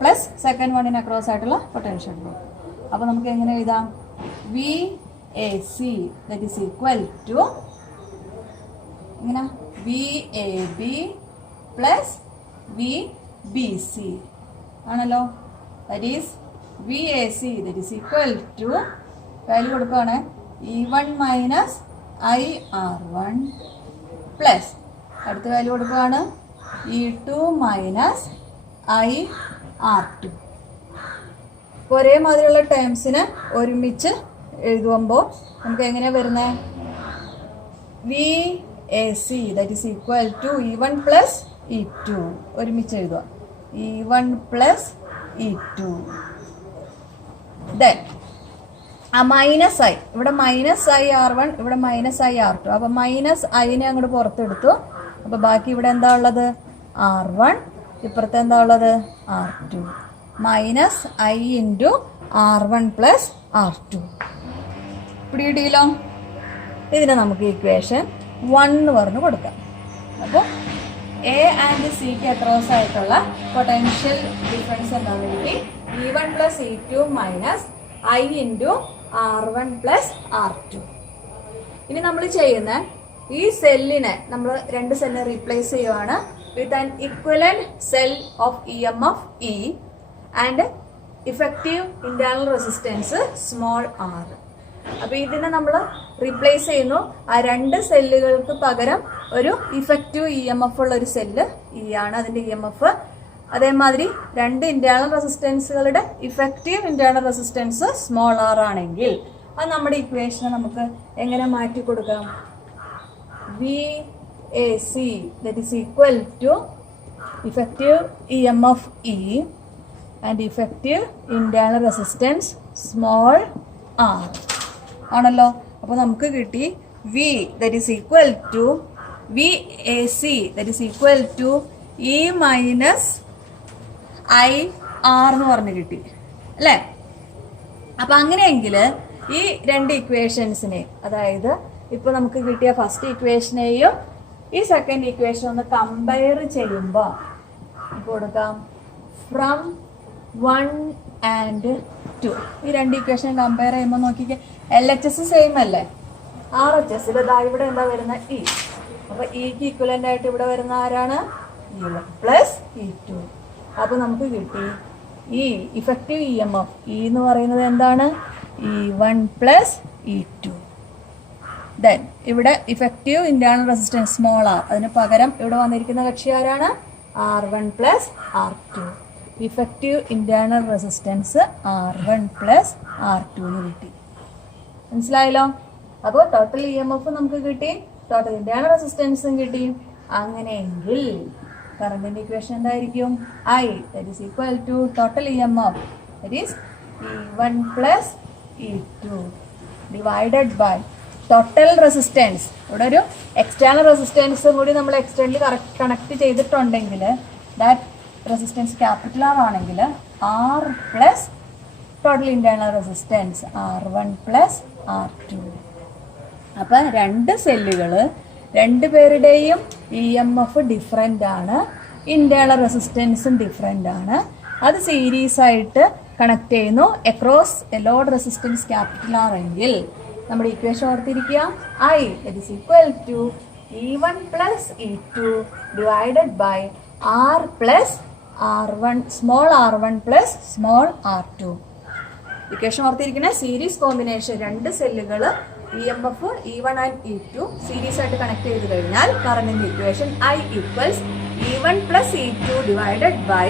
പ്ലസ് സെക്കൻഡ് വണ്ണിന് അക്രോസ് ആയിട്ടുള്ള പൊട്ടൻഷ്യൽ ഡ്രോപ്പ്. അപ്പോൾ നമുക്ക് എങ്ങനെ എഴുതാം? VAC that is equal to ഇങ്ങനെ VAB പ്ലസ് VBC ആണല്ലോ. That is VAC that is equal to value കൊടുക്കുകയാണ് E1 മൈനസ് IR1 പ്ലസ് അടുത്ത വാല്യൂ കൊടുക്കുകയാണ് E2 മൈനസ് IR2. ഒരേ മാതിരിയുള്ള ടേംസിന് ഒരുമിച്ച് എഴുതുമ്പോൾ നമുക്ക് എങ്ങനെയാണ് വരുന്നത്? VAC that is equal to E1 plus E2 ഒരുമിച്ച് എഴുതുക. E1 plus E2 then minus I ഇവിടെ മൈനസ് IR1 ഇവിടെ മൈനസ് IR2. അപ്പോൾ മൈനസ് ഐനെ അങ്ങോട്ട് പുറത്തെടുത്തു. അപ്പോൾ ബാക്കി ഇവിടെ എന്താ ഉള്ളത്? R1. ഇപ്പുറത്ത് എന്താ ഉള്ളത്? R2. Minus I into R1 plus R2. പിടിയിടിയില്ലോ? ഇതിനെ നമുക്ക് ഇക്വേഷൻ 1 എന്ന് പറഞ്ഞ് കൊടുക്കാം. അപ്പോൾ എ ആൻഡ് സിക്ക് അക്രോസ് ആയിട്ടുള്ള പൊട്ടൻഷ്യൽ ഡിഫറൻസ് എന്താണെന്ന് കിട്ടി? E1 plus E2 minus I into R1 plus R2. ഇനി നമ്മൾ ചെയ്യുന്ന ഈ സെല്ലിനെ നമ്മൾ രണ്ട് സെല്ലിനെ റീപ്ലേസ് ചെയ്യുവാണ് with an equivalent cell of EMF E and effective internal resistance small r. അപ്പോൾ ഇതിനെ നമ്മൾ റീപ്ലേസ് ചെയ്യുന്നു. ആ രണ്ട് സെല്ലുകൾക്ക് പകരം ഒരു ഇഫക്റ്റീവ് EMF ഉള്ള ഒരു സെല്ല് E ആണ് അതിൻ്റെ EMF. അതേമാതിരി രണ്ട് ഇന്റേണൽ റെസിസ്റ്റൻസുകളുടെ effective internal resistance small r ആണെങ്കിൽ അത് നമ്മുടെ ഇക്വേഷനെ നമുക്ക് എങ്ങനെ മാറ്റി കൊടുക്കാം? VAC that is equal to effective EMF E and effective internal resistance small r ആണല്ലോ. അപ്പോൾ നമുക്ക് കിട്ടി V that is equal to VAC that is equal to E minus IR എന്ന് പറഞ്ഞ് കിട്ടി അല്ലേ? അപ്പം അങ്ങനെയെങ്കിൽ ഈ രണ്ട് ഇക്വേഷൻസിനെ, അതായത് ഇപ്പോൾ നമുക്ക് കിട്ടിയ ഫസ്റ്റ് ഇക്വേഷനെയും ഈ സെക്കൻഡ് ഇക്വേഷൻ ഒന്ന് കമ്പയർ ചെയ്യുമ്പോൾ കൊടുക്കാം ഫ്രം 1 and 2. ഈ രണ്ട് ഇക്വേഷൻ കമ്പയർ ചെയ്യുമ്പോൾ നോക്കിക്കേ, LHS സെയിം അല്ലേ? RHS ഇവിടെ എന്താ വരുന്ന E. അപ്പോൾ ഇക്ക് ഇക്വലൻ്റ് ആയിട്ട് ഇവിടെ വരുന്ന ആരാണ്? E1 plus E2. അപ്പോൾ നമുക്ക് കിട്ടി ഈ ഇഫക്റ്റീവ് EMF E എന്ന് പറയുന്നത് എന്താണ്? E1 plus E2. ദെൻ ഇവിടെ effective internal resistance small r, അതിന് പകരം ഇവിടെ വന്നിരിക്കുന്ന കക്ഷി ആരാണ്? R1 plus R2. Effective internal resistance R1 plus R2 എന്ന് കിട്ടി. മനസ്സിലായല്ലോ? അപ്പോൾ ടോട്ടൽ EMF നമുക്ക് കിട്ടി, ടോട്ടൽ ഇന്റേണൽ റെസിസ്റ്റൻസും കിട്ടി. അങ്ങനെയെങ്കിൽ കറണ്ടിന്റെ ഇക്വേഷൻ എന്തായിരിക്കും? I that is equal to total EMF that is E1 plus E2 divided by total resistance. ഇവിടെ ഒരു എക്സ്റ്റേണൽ റെസിസ്റ്റൻസ് കൂടി നമ്മൾ എക്സ്റ്റേണലി കണക്ട് ചെയ്തിട്ടുണ്ടെങ്കിൽ ദാറ്റ് റെസിസ്റ്റൻസ് ക്യാപിറ്റൽ R ആണെങ്കിൽ R plus total internal resistance R1 plus R2. അപ്പം രണ്ട് സെല്ലുകൾ രണ്ടുപേരുടെയും EMF ഡിഫറെൻ്റ് ആണ്, ഇൻറ്റേർണൽ റെസിസ്റ്റൻസും ഡിഫറെൻ്റ് ആണ്. അത് സീരീസ് ആയിട്ട് കണക്ട് ചെയ്യുന്നു across a load resistance capital R എങ്കിൽ നമ്മുടെ ഇക്വേഷൻ ഓർത്തിരിക്കുക, I that is equal to E1 plus E2 divided by R plus R1 small r1 plus small r2. Equation ഓർത്തിരിക്കുന്ന സീരീസ് കോമ്പിനേഷൻ രണ്ട് സെല്ലുകൾ EMF E1 and E2 series ആയിട്ട് connect ചെയ്ത് കഴിഞ്ഞാൽ കറണ്ടിന്റെ equation I equals E1 plus E2 divided by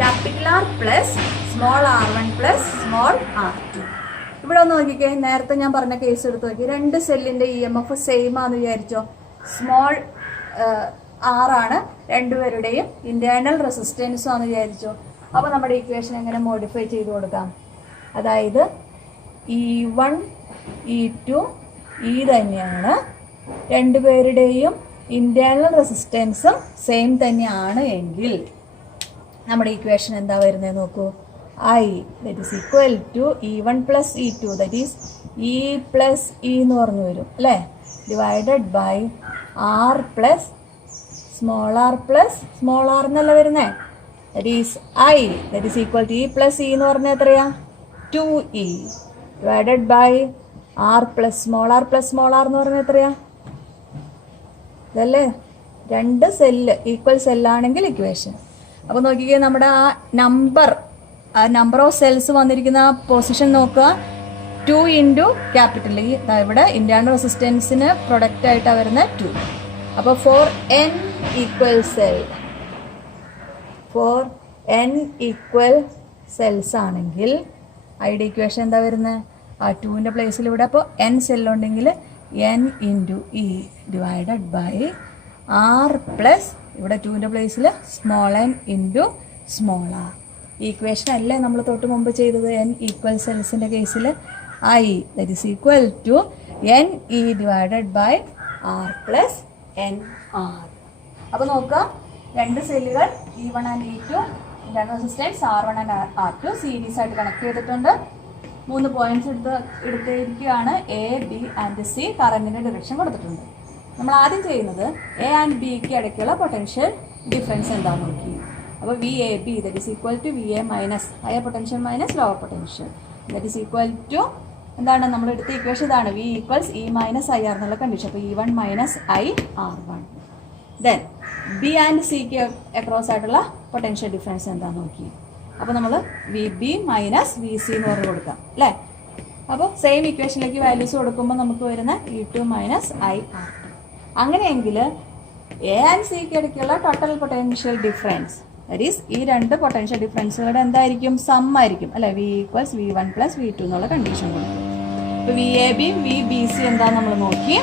capital R plus small r1 plus small r2. ഇവിടെ ഒന്ന് നോക്കിക്കേ, നേരത്തെ ഞാൻ പറഞ്ഞ കേസ് എടുത്ത് നോക്കി, രണ്ട് സെല്ലിന്റെ EMF സെയിം ആണെന്ന് വിചാരിച്ചോ. സ്മോൾ R ആണ് രണ്ടുപേരുടെയും ഇന്റേണൽ റെസിസ്റ്റൻസും ആണെന്ന് വിചാരിച്ചോ. അപ്പോൾ നമ്മുടെ ഇക്വേഷൻ എങ്ങനെ മോഡിഫൈ ചെയ്ത് കൊടുക്കാം? അതായത് E1 E2 തന്നെയാണ്, രണ്ടുപേരുടെയും ഇന്റേണൽ റെസിസ്റ്റൻസും സെയിം തന്നെയാണ് എങ്കിൽ നമ്മുടെ ഇക്വേഷൻ എന്താ വരുന്നത് നോക്കൂ. I that is equal to E1 plus E2 that is E plus E എന്ന് പറഞ്ഞു വരും അല്ലേ, divided by R plus small r എന്നല്ല വരുന്നേ. that is I that is equal to E plus E എന്ന് പറഞ്ഞാൽ എത്രയാ 2E divided by R plus small r എന്ന് പറഞ്ഞാൽ എത്രയാ? ഇതല്ലേ രണ്ട് സെല്ല് ഈക്വൽ സെല്ലാണെങ്കിൽ ഇക്വേഷൻ. അപ്പോൾ നോക്കിക്കേ, നമ്മുടെ ആ നമ്പർ ഓഫ് സെൽസ് വന്നിരിക്കുന്ന പൊസിഷൻ നോക്കുക, 2 ഇൻറ്റു ക്യാപിറ്റൽ ഇ. ഇവിടെ ഇന്റേണൽ റെസിസ്റ്റൻസിന് പ്രൊഡക്റ്റ് ആയിട്ടാണ് വരുന്നത് 2. അപ്പോൾ ഫോർ n ഈക്വൽ സെൽസ് ആണെങ്കിൽ ഐഡി ഇക്വേഷൻ എന്താ വരുന്നത്? ആ 2ൻ്റെ പ്ലേസിൽ ഇവിടെ അപ്പോൾ n സെല്ലുണ്ടെങ്കിൽ n into E divided by R plus ഇവിടെ 2ൻ്റെ പ്ലേസിൽ small n into small r. ഈ ഇക്വേഷൻ അല്ലേ നമ്മൾ തൊട്ട് മുമ്പ് ചെയ്തത് n ഈക്വൽ സെൽസിൻ്റെ കേസിൽ? I that is equal to n e divided by r plus n r. അപ്പോൾ നോക്കുക, രണ്ട് സെല്ലുകൾ E1 and E2 internal resistance R1 and R2 series ആയിട്ട് കണക്ട് ചെയ്തിട്ടുണ്ട്. 3 പോയിന്റ്സ് എടുത്തിരിക്കുകയാണ്. A, B ആൻഡ് C കറണ്ടിൻ്റെ ഡിറക്ഷൻ കൊടുത്തിട്ടുണ്ട്. നമ്മൾ ആദ്യം ചെയ്യുന്നത് A ആൻഡ് Bക്ക് ഇടയ്ക്കുള്ള പൊട്ടൻഷ്യൽ ഡിഫറൻസ് എന്താണെന്ന് നോക്കി. അപ്പോൾ VAB that is equal to VA minus higher potential minus lower potential that is equal to എന്താണ് നമ്മൾ എടുത്ത ഇക്വേഷൻ ഇതാണ്, V equals E minus IR എന്നുള്ള കണ്ടീഷൻ. അപ്പോൾ E1 minus IR1. Then B and സിക്ക് അക്രോസ് ആയിട്ടുള്ള പൊട്ടൻഷ്യൽ ഡിഫറൻസ് എന്താണെന്ന് നോക്കി. അപ്പോൾ നമ്മൾ VB മൈനസ് VC എന്ന് പറഞ്ഞു കൊടുക്കാം അല്ലേ. അപ്പോൾ സെയിം ഇക്വേഷനിലേക്ക് വാല്യൂസ് കൊടുക്കുമ്പോൾ നമുക്ക് വരുന്ന E2 മൈനസ് IR2. അങ്ങനെയെങ്കിൽ A ആൻഡ് സിക്ക് ഇടയ്ക്കുള്ള total potential difference that is ഈ രണ്ട് പൊട്ടൻഷ്യൽ ഡിഫറൻസുകളുടെ എന്തായിരിക്കും? സം ആയിരിക്കും അല്ലേ. V equals V1 plus V2 എന്നുള്ള കണ്ടീഷൻ കൊടുക്കും. ഇപ്പോൾ VAB VBC എന്താണെന്ന് നമ്മൾ നോക്കി.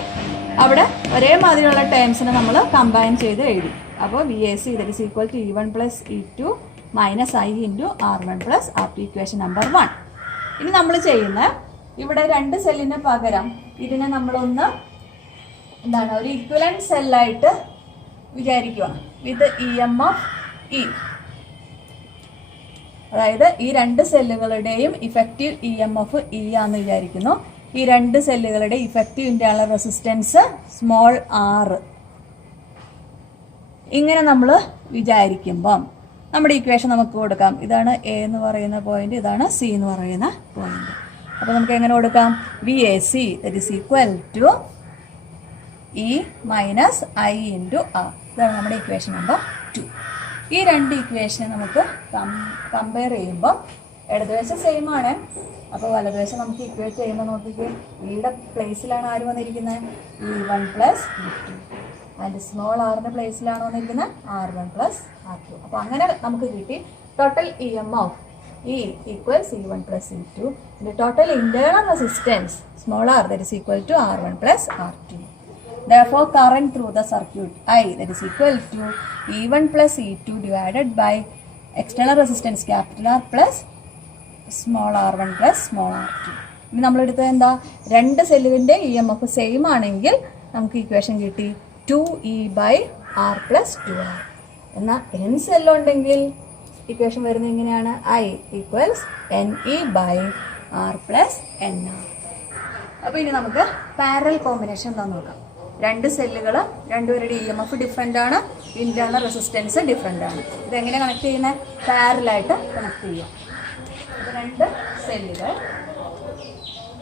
അവിടെ ഒരേമാതിരിയുള്ള ടേംസിനെ നമ്മൾ കമ്പൈൻ ചെയ്ത് എഴുതി. അപ്പോൾ VAC that is equal to E1 plus E2 minus I into R1 plus R2 equation number 1. ഇനി നമ്മൾ ചെയ്യുന്ന ഇവിടെ രണ്ട് സെല്ലിന് പകരം ഇതിനെ നമ്മളൊന്ന് എന്താണ് ഒരു ഇക്വലന്റ് സെല്ലായിട്ട് വിചാരിക്കുക വിത്ത് EMF E. അതായത് ഈ രണ്ട് സെല്ലുകളുടെയും ഇഫക്റ്റീവ് EMF E ആണെന്ന് വിചാരിക്കുന്നു. ഈ രണ്ട് സെല്ലുകളുടെ effective internal resistance small r. ഇങ്ങനെ നമ്മൾ വിചാരിക്കുമ്പം നമ്മുടെ ഇക്വേഷൻ നമുക്ക് കൊടുക്കാം. ഇതാണ് A എന്ന് പറയുന്ന പോയിന്റ്, ഇതാണ് C എന്ന് പറയുന്ന പോയിന്റ്. അപ്പോൾ നമുക്ക് എങ്ങനെ കൊടുക്കാം? VAC that is equal to E minus I into R. ഇതാണ് നമ്മുടെ ഇക്വേഷൻ നമ്പർ 2. ഈ രണ്ട് ഇക്വേഷനെ നമുക്ക് കമ്പയർ ചെയ്യുമ്പോൾ ഇടതുവശം സെയിം ആണ്. അപ്പോൾ വലതുവശം നമുക്ക് ഇക്വേറ്റ് ചെയ്യുമ്പോൾ നോക്കിയിട്ട് ഇയുടെ പ്ലേസിലാണ് ആര് വന്നിരിക്കുന്നത്? E1 plus E2 and small ആറിൻ്റെ പ്ലേസിലാണ് വന്നിരിക്കുന്നത് R1 പ്ലസ് R2. അപ്പോൾ അങ്ങനെ നമുക്ക് കിട്ടി total EMF E equals E1 plus E2. The total internal resistance small r that is equal to R1 plus R2. Therefore, current through the circuit I that is equal to E1 plus E2 divided by external resistance capital R plus small r1 plus small r2. ഇനി നമ്മളെടുത്തത് എന്താ? രണ്ട് സെല്ലിൻ്റെ EMF same ആണെങ്കിൽ നമുക്ക് equation കിട്ടി 2E by R plus 2R. എന്നാൽ n സെല്ലുണ്ടെങ്കിൽ equation വരുന്നത് ഇങ്ങനെയാണ്, I equals NE by R plus NR. അപ്പോൾ ഇനി നമുക്ക് പാരലൽ കോമ്പിനേഷൻ എന്താണെന്ന് നോക്കാം. രണ്ട് സെല്ലുകൾ, രണ്ടുപേരുടെ EMF ഡിഫറെൻ്റ് ആണ്, ഇന്റേണൽ റെസിസ്റ്റൻസ് ഡിഫറെൻ്റ് ആണ്. ഇതെങ്ങനെ കണക്ട് ചെയ്യുന്നത്? പാരലായിട്ട് കണക്ട് ചെയ്യുക. ഇത് രണ്ട് സെല്ലുകൾ,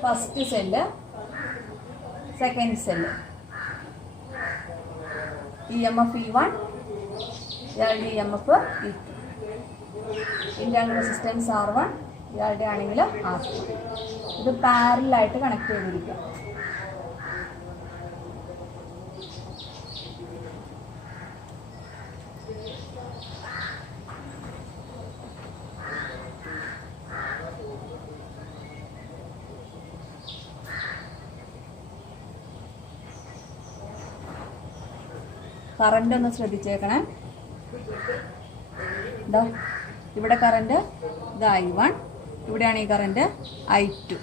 first cell, second cell, EMF E1, ഇയാളുടെ EMF E2, internal resistance R1, ഇയാളുടെ ആണെങ്കിൽ R2. ഇത് പാരലായിട്ട് കണക്ട് ചെയ്തിരിക്കുക. കറണ്ട് ഒന്ന് ശ്രദ്ധിച്ചേക്കണേ. ഇതാ ഇവിടെ കറണ്ട്, ഇത് I1, ഇവിടെയാണ് ഈ current I2.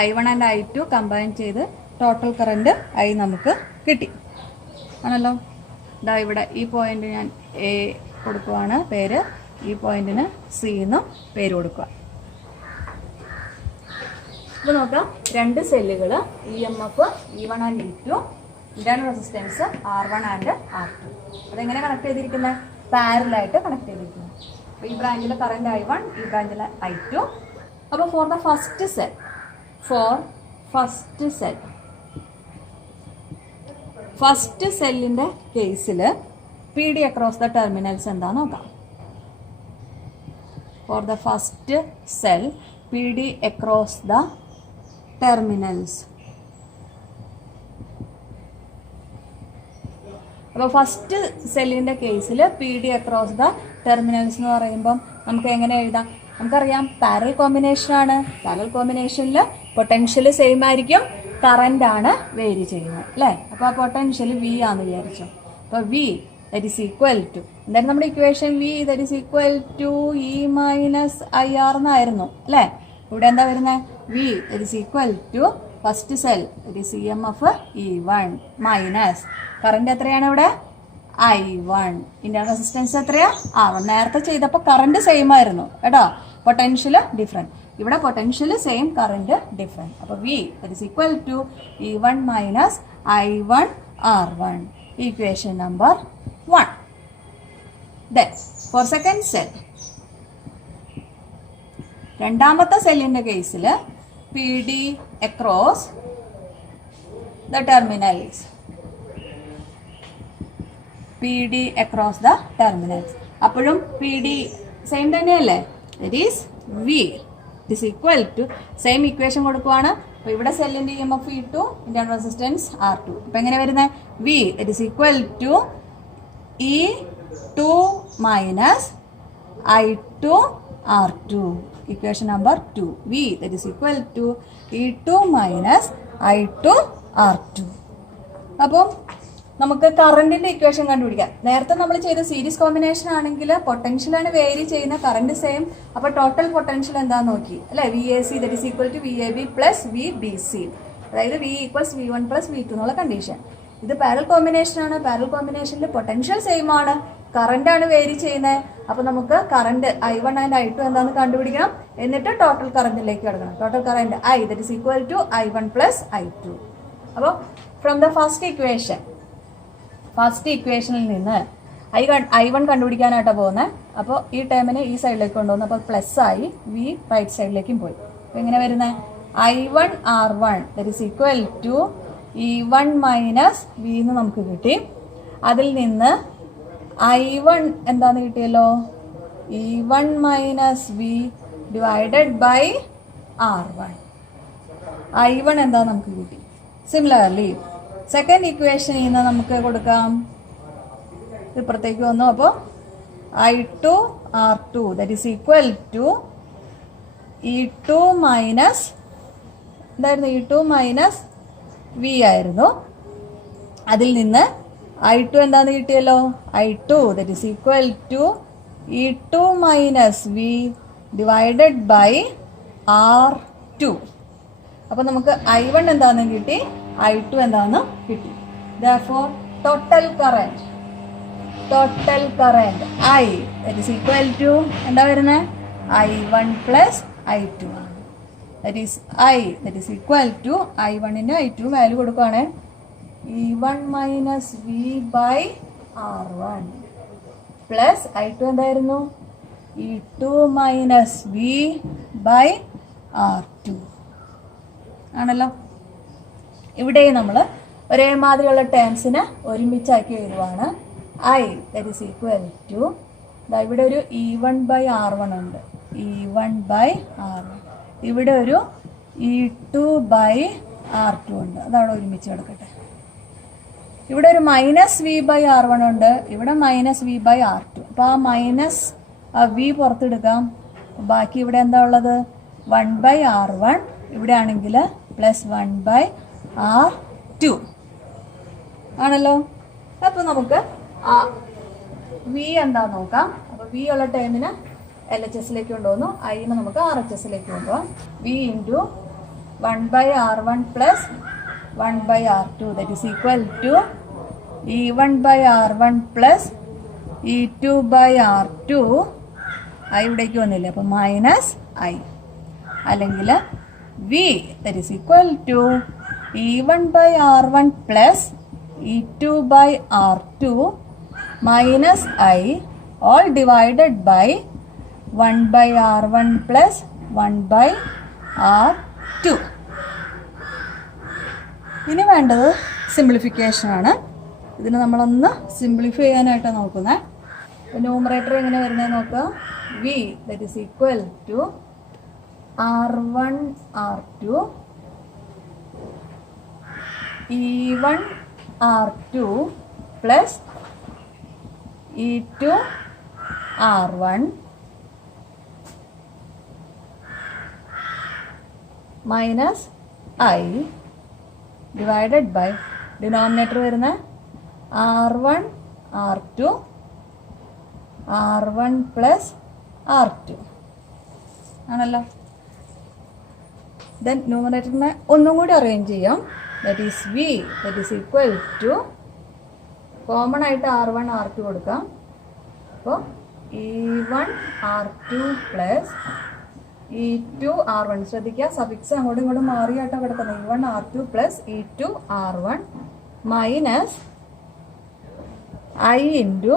I1 and I2 combine ചെയ്ത് ടോട്ടൽ കറണ്ട് I നമുക്ക് കിട്ടി ആണല്ലോ. ഇതാ ഇവിടെ ഈ പോയിന്റ് ഞാൻ A കൊടുക്കുവാണ് പേര്, ഈ പോയിന്റിന് C എന്നും പേര് കൊടുക്കുക. ഇപ്പോൾ നോക്കാം, രണ്ട് സെല്ലുകൾ, EMF E1 and E2, internal resistance R1 and R2. അതെങ്ങനെ കണക്ട് ചെയ്തിരിക്കുന്നത്? പാരലായിട്ട് കണക്ട് ചെയ്തിരിക്കുന്നത്. അപ്പോൾ ഈ ബ്രാഞ്ചിലെ കറണ്ട് I1, ഈ ബ്രാഞ്ചിലെ I2. അപ്പോൾ for the first cell, first സെല്ലിൻ്റെ കേസിൽ PD അക്രോസ് ദ ടെർമിനൽസ് എന്താന്ന് നോക്കാം. For the first cell PD across the terminals. അപ്പോൾ ഫസ്റ്റ് സെല്ലിൻ്റെ കേസിൽ PD അക്രോസ് ദ ടെർമിനൽസ് എന്ന് പറയുമ്പം നമുക്ക് എങ്ങനെ എഴുതാം? നമുക്കറിയാം പാരലൽ കോമ്പിനേഷനാണ്. പാരലൽ കോമ്പിനേഷനിൽ പൊട്ടൻഷ്യൽ സെയിം ആയിരിക്കും, കറണ്ട് ആണ് വേരി ചെയ്യുന്നത് അല്ലേ. അപ്പോൾ ആ പൊട്ടൻഷ്യൽ V ആണെന്ന് വിചാരിച്ചു. അപ്പോൾ V that is equal to എന്തായാലും നമ്മുടെ equation V that is equal to E minus IR എന്നായിരുന്നു അല്ലേ. ഇവിടെ എന്താ വരുന്നത്? V that is equal to first cell that is EMF E1 minus current എത്രയാണ് ഇവിടെ? I1. ഇന്റേണൽ റെസിസ്റ്റൻസ് എത്രയാ? R1. നേരത്തെ ചെയ്തപ്പോൾ കറണ്ട് സെയിം ആയിരുന്നു കേട്ടോ, പൊട്ടൻഷ്യൽ ഡിഫറെൻറ്റ്. ഇവിടെ പൊട്ടൻഷ്യൽ സെയിം, കറണ്ട് ഡിഫറെൻറ്റ്. അപ്പോൾ V that is equal to E1 minus I1 R1. Equation number 1. Then for second cell, രണ്ടാമത്തെ സെല്ലിൻ്റെ കേസിൽ PD across the terminals, PD across the terminals. അപ്പോഴും PD same തന്നെയല്ലേ, that is V is equal to same equation കൊടുക്കുവാണ്. അപ്പോൾ ഇവിടെ സെല്ലിൻ്റെ EMF E2, internal resistance R2. അപ്പോൾ എങ്ങനെ വരുന്നത്? V it is equal to E2 minus I2 R2. Equation number 2. V that is equal to E2 minus I2 R2. അപ്പം നമുക്ക് കറണ്ടിന്റെ ഇക്വേഷൻ കണ്ടുപിടിക്കാം. നേരത്തെ നമ്മൾ ചെയ്ത സീരീസ് കോമ്പിനേഷൻ ആണെങ്കിൽ പൊട്ടൻഷ്യലാണ് വേരി ചെയ്യുന്ന, കറണ്ട് സെയിം. അപ്പോൾ ടോട്ടൽ പൊട്ടൻഷ്യൽ എന്താണെന്ന് നോക്കി അല്ലേ. VAC that is equal to VAB plus VBC, അതായത് V equals V1 plus V2 എന്നുള്ള കണ്ടീഷൻ. ഇത് പാരലൽ കോമ്പിനേഷൻ ആണ്. പാരലൽ കോമ്പിനേഷനിൽ പൊട്ടൻഷ്യൽ സെയിം ആണ്, കറണ്ട് ആണ് വേരി ചെയ്യുന്നത്. അപ്പോൾ നമുക്ക് കറണ്ട് I1 ആൻഡ് I2 എന്താണെന്ന് കണ്ടുപിടിക്കണം. എന്നിട്ട് ടോട്ടൽ കറണ്ടിലേക്ക് കിടക്കണം. Total current I that is equal to I1 plus I2. അപ്പോൾ ഫ്രം ദ ഫസ്റ്റ് ഇക്വേഷനിൽ നിന്ന് I1 കണ്ടുപിടിക്കാനായിട്ടാണ് പോകുന്നത്. അപ്പോൾ ഈ ടേമിനെ ഈ സൈഡിലേക്ക് കൊണ്ടുവന്നു, അപ്പോൾ പ്ലസ് ആയി, V റൈറ്റ് സൈഡിലേക്കും പോയി. അപ്പോൾ എങ്ങനെ വരുന്നത്? I1 R1 that is equal to E1 minus V എന്ന് നമുക്ക് കിട്ടി. അതിൽ നിന്ന് I1 എന്താന്ന് കിട്ടിയല്ലോ? E1 minus V divided by R1. I1 എന്താ നമുക്ക് കിട്ടി. സിമിലർലി സെക്കൻഡ് ഇക്വേഷനിൽ നിന്ന് നമുക്ക് കൊടുക്കാം, ഇപ്പുറത്തേക്ക് വന്നു. അപ്പോൾ I2 R2 that is equal to E2 minus എന്തായിരുന്നു? E2 മൈനസ് V ആയിരുന്നു. അതിൽ നിന്ന് I2 എന്താന്ന് കിട്ടിയല്ലോ? I2 that is equal to E2 minus V divided by R2. അപ്പോൾ നമുക്ക് I1 എന്താണെന്ന് കിട്ടി, I2 എന്താണെന്ന് കിട്ടി. Therefore total current total current I that is equal to എന്താ വരുന്നത് I1 plus I2 ആണ്. That is I that is equal to I1ന്റെ I2 value കൊടുക്കുകയാണ് E1 minus V by R1 plus I2 എന്തായിരുന്നു E2 minus V by R2 ആണല്ലോ. ഇവിടെ നമ്മൾ ഒരേ മാതിരിയുള്ള ടേംസിനെ ഒരുമിച്ചാക്കി എഴുതുവാണ്. I that is equal to ഇവിടെ ഒരു E1 by R1 ഉണ്ട്, E1 by R1. ഇവിടെ ഒരു E2 by R2 ഉണ്ട്, അതവിടെ ഒരുമിച്ച് കിടക്കട്ടെ. ഇവിടെ ഒരു മൈനസ് V by R1 ഉണ്ട്, ഇവിടെ മൈനസ് V by R2. അപ്പോൾ ആ മൈനസ് V പുറത്തെടുക്കാം. ബാക്കി ഇവിടെ എന്താ ഉള്ളത് 1 by R1, ഇവിടെ ആണെങ്കിൽ പ്ലസ് 1 by R2 ആണല്ലോ. അപ്പോൾ നമുക്ക് V എന്താ നോക്കാം. അപ്പോൾ V ഉള്ള ടൈമിന് LHSലേക്ക് കൊണ്ടുവന്നു, Iന് നമുക്ക് RHSലേക്ക് കൊണ്ടുപോകാം. V into 1 by R1 plus 1 by R2 that is equal to E1 by R1 plus E2 by R2. I ഇവിടേക്ക് വന്നില്ലേ, അപ്പോൾ മൈനസ് I. അല്ലെങ്കിൽ V that is equal to E1 by R1 plus E2 by R2 minus I all divided by 1 by R1 plus 1 by R2. ഇനി വേണ്ടത് simplification ആണ്. ഇതിന് നമ്മളൊന്ന് simplify ചെയ്യാനായിട്ടാണ് നോക്കുന്നത്. ന്യൂമറേറ്റർ എങ്ങനെ വരുന്നത് നോക്കുക. V that is equal to R1 R2 E1 R2 plus E2 R1 minus I divided by denominator വരുന്ന R1 R2 R1 plus R2 ആണല്ലോ. ദെൻ ന്യൂമറേറ്ററിനെ ഒന്നും കൂടി അറേഞ്ച് ചെയ്യാം. That is V that is equal to common ആയിട്ട് R1 R2 കൊടുക്കാം. അപ്പോൾ E1 R2 plus E2 R1. ശ്രദ്ധിക്കുക, suffix അങ്ങോട്ടും ഇങ്ങോട്ടും മാറിയാട്ടോ കിടക്കുന്നത്. E1 R2 plus E2 R1 minus I into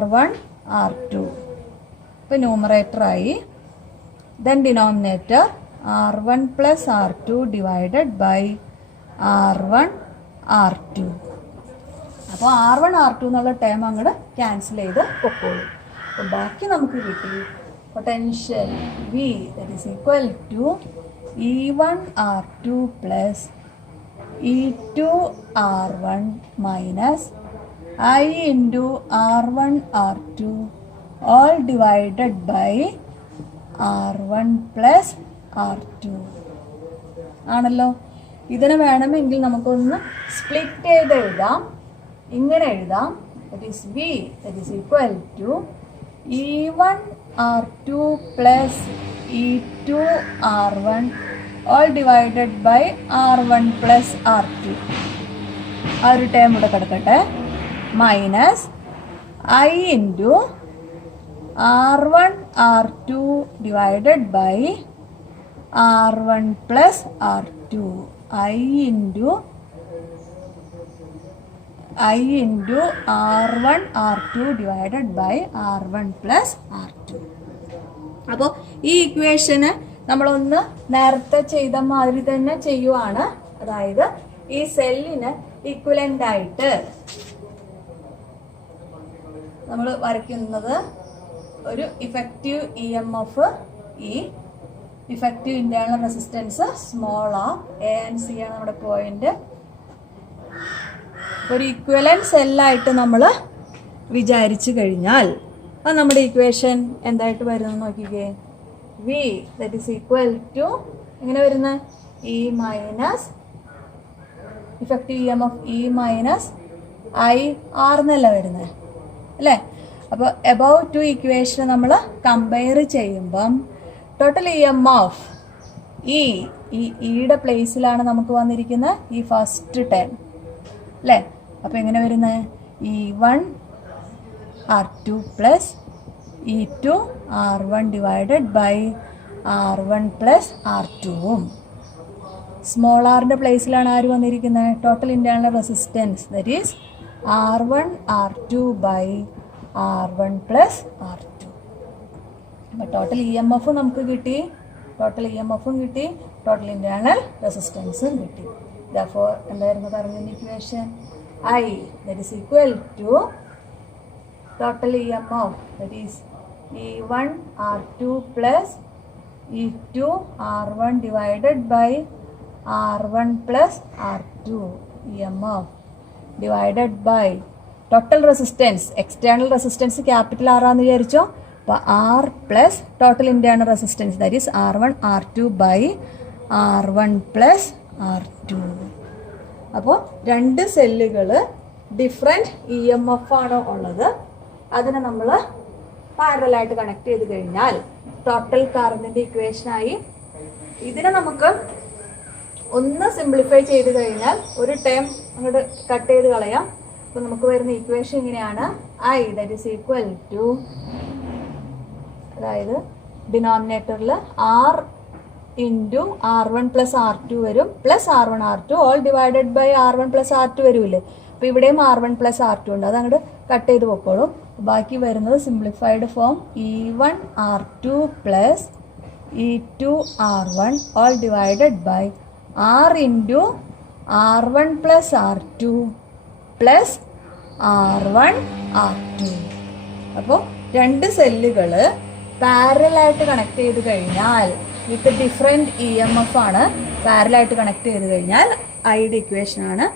R1 R2. ഇപ്പോൾ ന്യൂമറേറ്റർ ആയി. Then denominator R1 plus R2 divided by R1 R2. അപ്പോൾ R1 R2 എന്നുള്ള ടേം അങ്ങോട്ട് ക്യാൻസൽ ചെയ്ത് പൊക്കോളൂ. അപ്പോൾ ബാക്കി നമുക്ക് കിട്ടി potential V that is equal to E1 R2 plus E2 R1 minus I into R1 R2 all divided by R1 plus R2 ആണല്ലോ. ഇതിനെ വേണമെങ്കിൽ നമുക്കൊന്ന് സ്പ്ലിറ്റ് ചെയ്ത് എഴുതാം. ഇങ്ങനെ എഴുതാം. that is V that is equal to E1 R2 plus E2 R1 all divided by R1 plus R2. ആ ഒരു ടേം ഇവിടെ കിടക്കട്ടെ. Minus I into R1 R2 divided by R1 plus R2. I into R1 R2 divided by R1 plus R2. അപ്പോൾ ഈ ഇക്വേഷന് നമ്മളൊന്ന് നേരത്തെ ചെയ്ത മാതിരി തന്നെ ചെയ്യുവാണ്. അതായത് ഈ സെല്ലിന് ഇക്വലൻ്റ് ആയിട്ട് നമ്മൾ വരയ്ക്കുന്നത് ഒരു effective EMF E, effective internal resistance small r, A and C ആണ് നമ്മുടെ പോയിന്റ്. ഒരു ഇക്വലൻ്റ് സെല്ലായിട്ട് നമ്മൾ വിചാരിച്ചു കഴിഞ്ഞാൽ അത് നമ്മുടെ ഇക്വേഷൻ എന്തായിട്ട് വരുന്നു നോക്കിക്കേ. V that is equal to എങ്ങനെ വരുന്നത് E minus effective EMF E minus IR എന്നല്ല വരുന്നത് അല്ലേ. അപ്പോൾ എബവ് ടു ഇക്വേഷൻ നമ്മൾ കമ്പയർ ചെയ്യുമ്പം ടോട്ടൽ EMF ഈ ഇയുടെ പ്ലേസിലാണ് നമുക്ക് വന്നിരിക്കുന്നത് ഈ ഫസ്റ്റ് ടേം അല്ലേ. അപ്പോൾ എങ്ങനെ വരുന്നത് E1 R2 plus E2 R1 divided by R1 plus R2. Small ആറിൻ്റെ പ്ലേസിലാണ് ആര് വന്നിരിക്കുന്നത്? Total internal resistance, that is R1 R2 by R1 plus R2. അപ്പോൾ ടോട്ടൽ ഇ എം എഫ് നമുക്ക് കിട്ടി, ടോട്ടൽ ഇ എം എഫും കിട്ടി, ടോട്ടൽ ഇൻറ്റേർണൽ റെസിസ്റ്റൻസും കിട്ടി. Therefore എന്തായിരുന്നു പറഞ്ഞതിൻ്റെ equation? I that is equal to total EMF, that is E1 R2 plus E2 R1 divided by R1 plus R2 EMF divided by total resistance, external resistance capital R ആണെന്ന് വിചാരിച്ചോ. അപ്പോൾ R plus total internal resistance, that is R1 R2 by R1 plus R2. അപ്പോൾ രണ്ട് സെല്ലുകൾ different E M F ആണോ ഉള്ളത്, അതിനെ നമ്മൾ പാരലായിട്ട് കണക്ട് ചെയ്ത് കഴിഞ്ഞാൽ ടോട്ടൽ കറണ്ടിൻ്റെ ഇക്വേഷനായി. ഇതിനെ നമുക്ക് ഒന്ന് സിംപ്ലിഫൈ ചെയ്ത് കഴിഞ്ഞാൽ ഒരു ടേം അങ്ങോട്ട് കട്ട് ചെയ്ത് കളയാം. അപ്പോൾ നമുക്ക് വരുന്ന ഇക്വേഷൻ ഇങ്ങനെയാണ്: I that is equal to, അതായത് ഡിനോമിനേറ്ററിൽ R into R1 plus R2 വരും, plus R1 R2 all divided by R1 plus R2 വരില്ലേ. അപ്പോൾ ഇവിടെയും R1 പ്ലസ് R2 ഉണ്ട്, അത് അങ്ങോട്ട് കട്ട് ചെയ്ത് പൊക്കോളും. ബാക്കി വരുന്നത് simplified form E1 R2 plus E2 R1 all divided by R into R1 plus R2 plus R1 R2. അപ്പോൾ രണ്ട് സെല്ലുകൾ പാരലായിട്ട് കണക്ട് ചെയ്ത് കഴിഞ്ഞാൽ with different E M F ആണ്. പാരലായിട്ട് കണക്ട് ചെയ്ത് കഴിഞ്ഞാൽ ഐയുടെ ഇക്വേഷനാണ്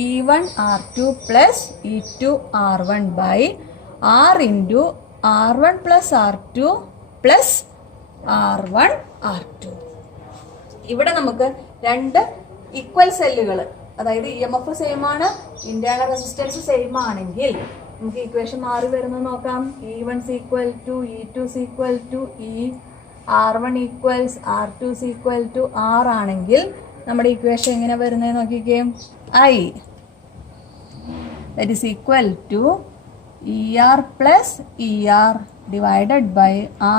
E1 R2 plus E2 R1 by R into R1 plus R2 plus R1 R2. ഇവിടെ നമുക്ക് രണ്ട് ഈക്വൽ സെല്ലുകൾ, അതായത് ഇ എം എഫ് സെയിം ആണ്, ഇന്റേണൽ റെസിസ്റ്റൻസ് സെയിം ആണെങ്കിൽ നമുക്ക് ഇക്വേഷൻ മാറി വരുന്നത് നോക്കാം. E1 equal to E2 equal to E, R1 equals R2 equal to R ആണെങ്കിൽ നമ്മുടെ ഇക്വേഷൻ എങ്ങനെ വരുന്നത് നോക്കിക്കേ. I that is equal to ER plus ER divided by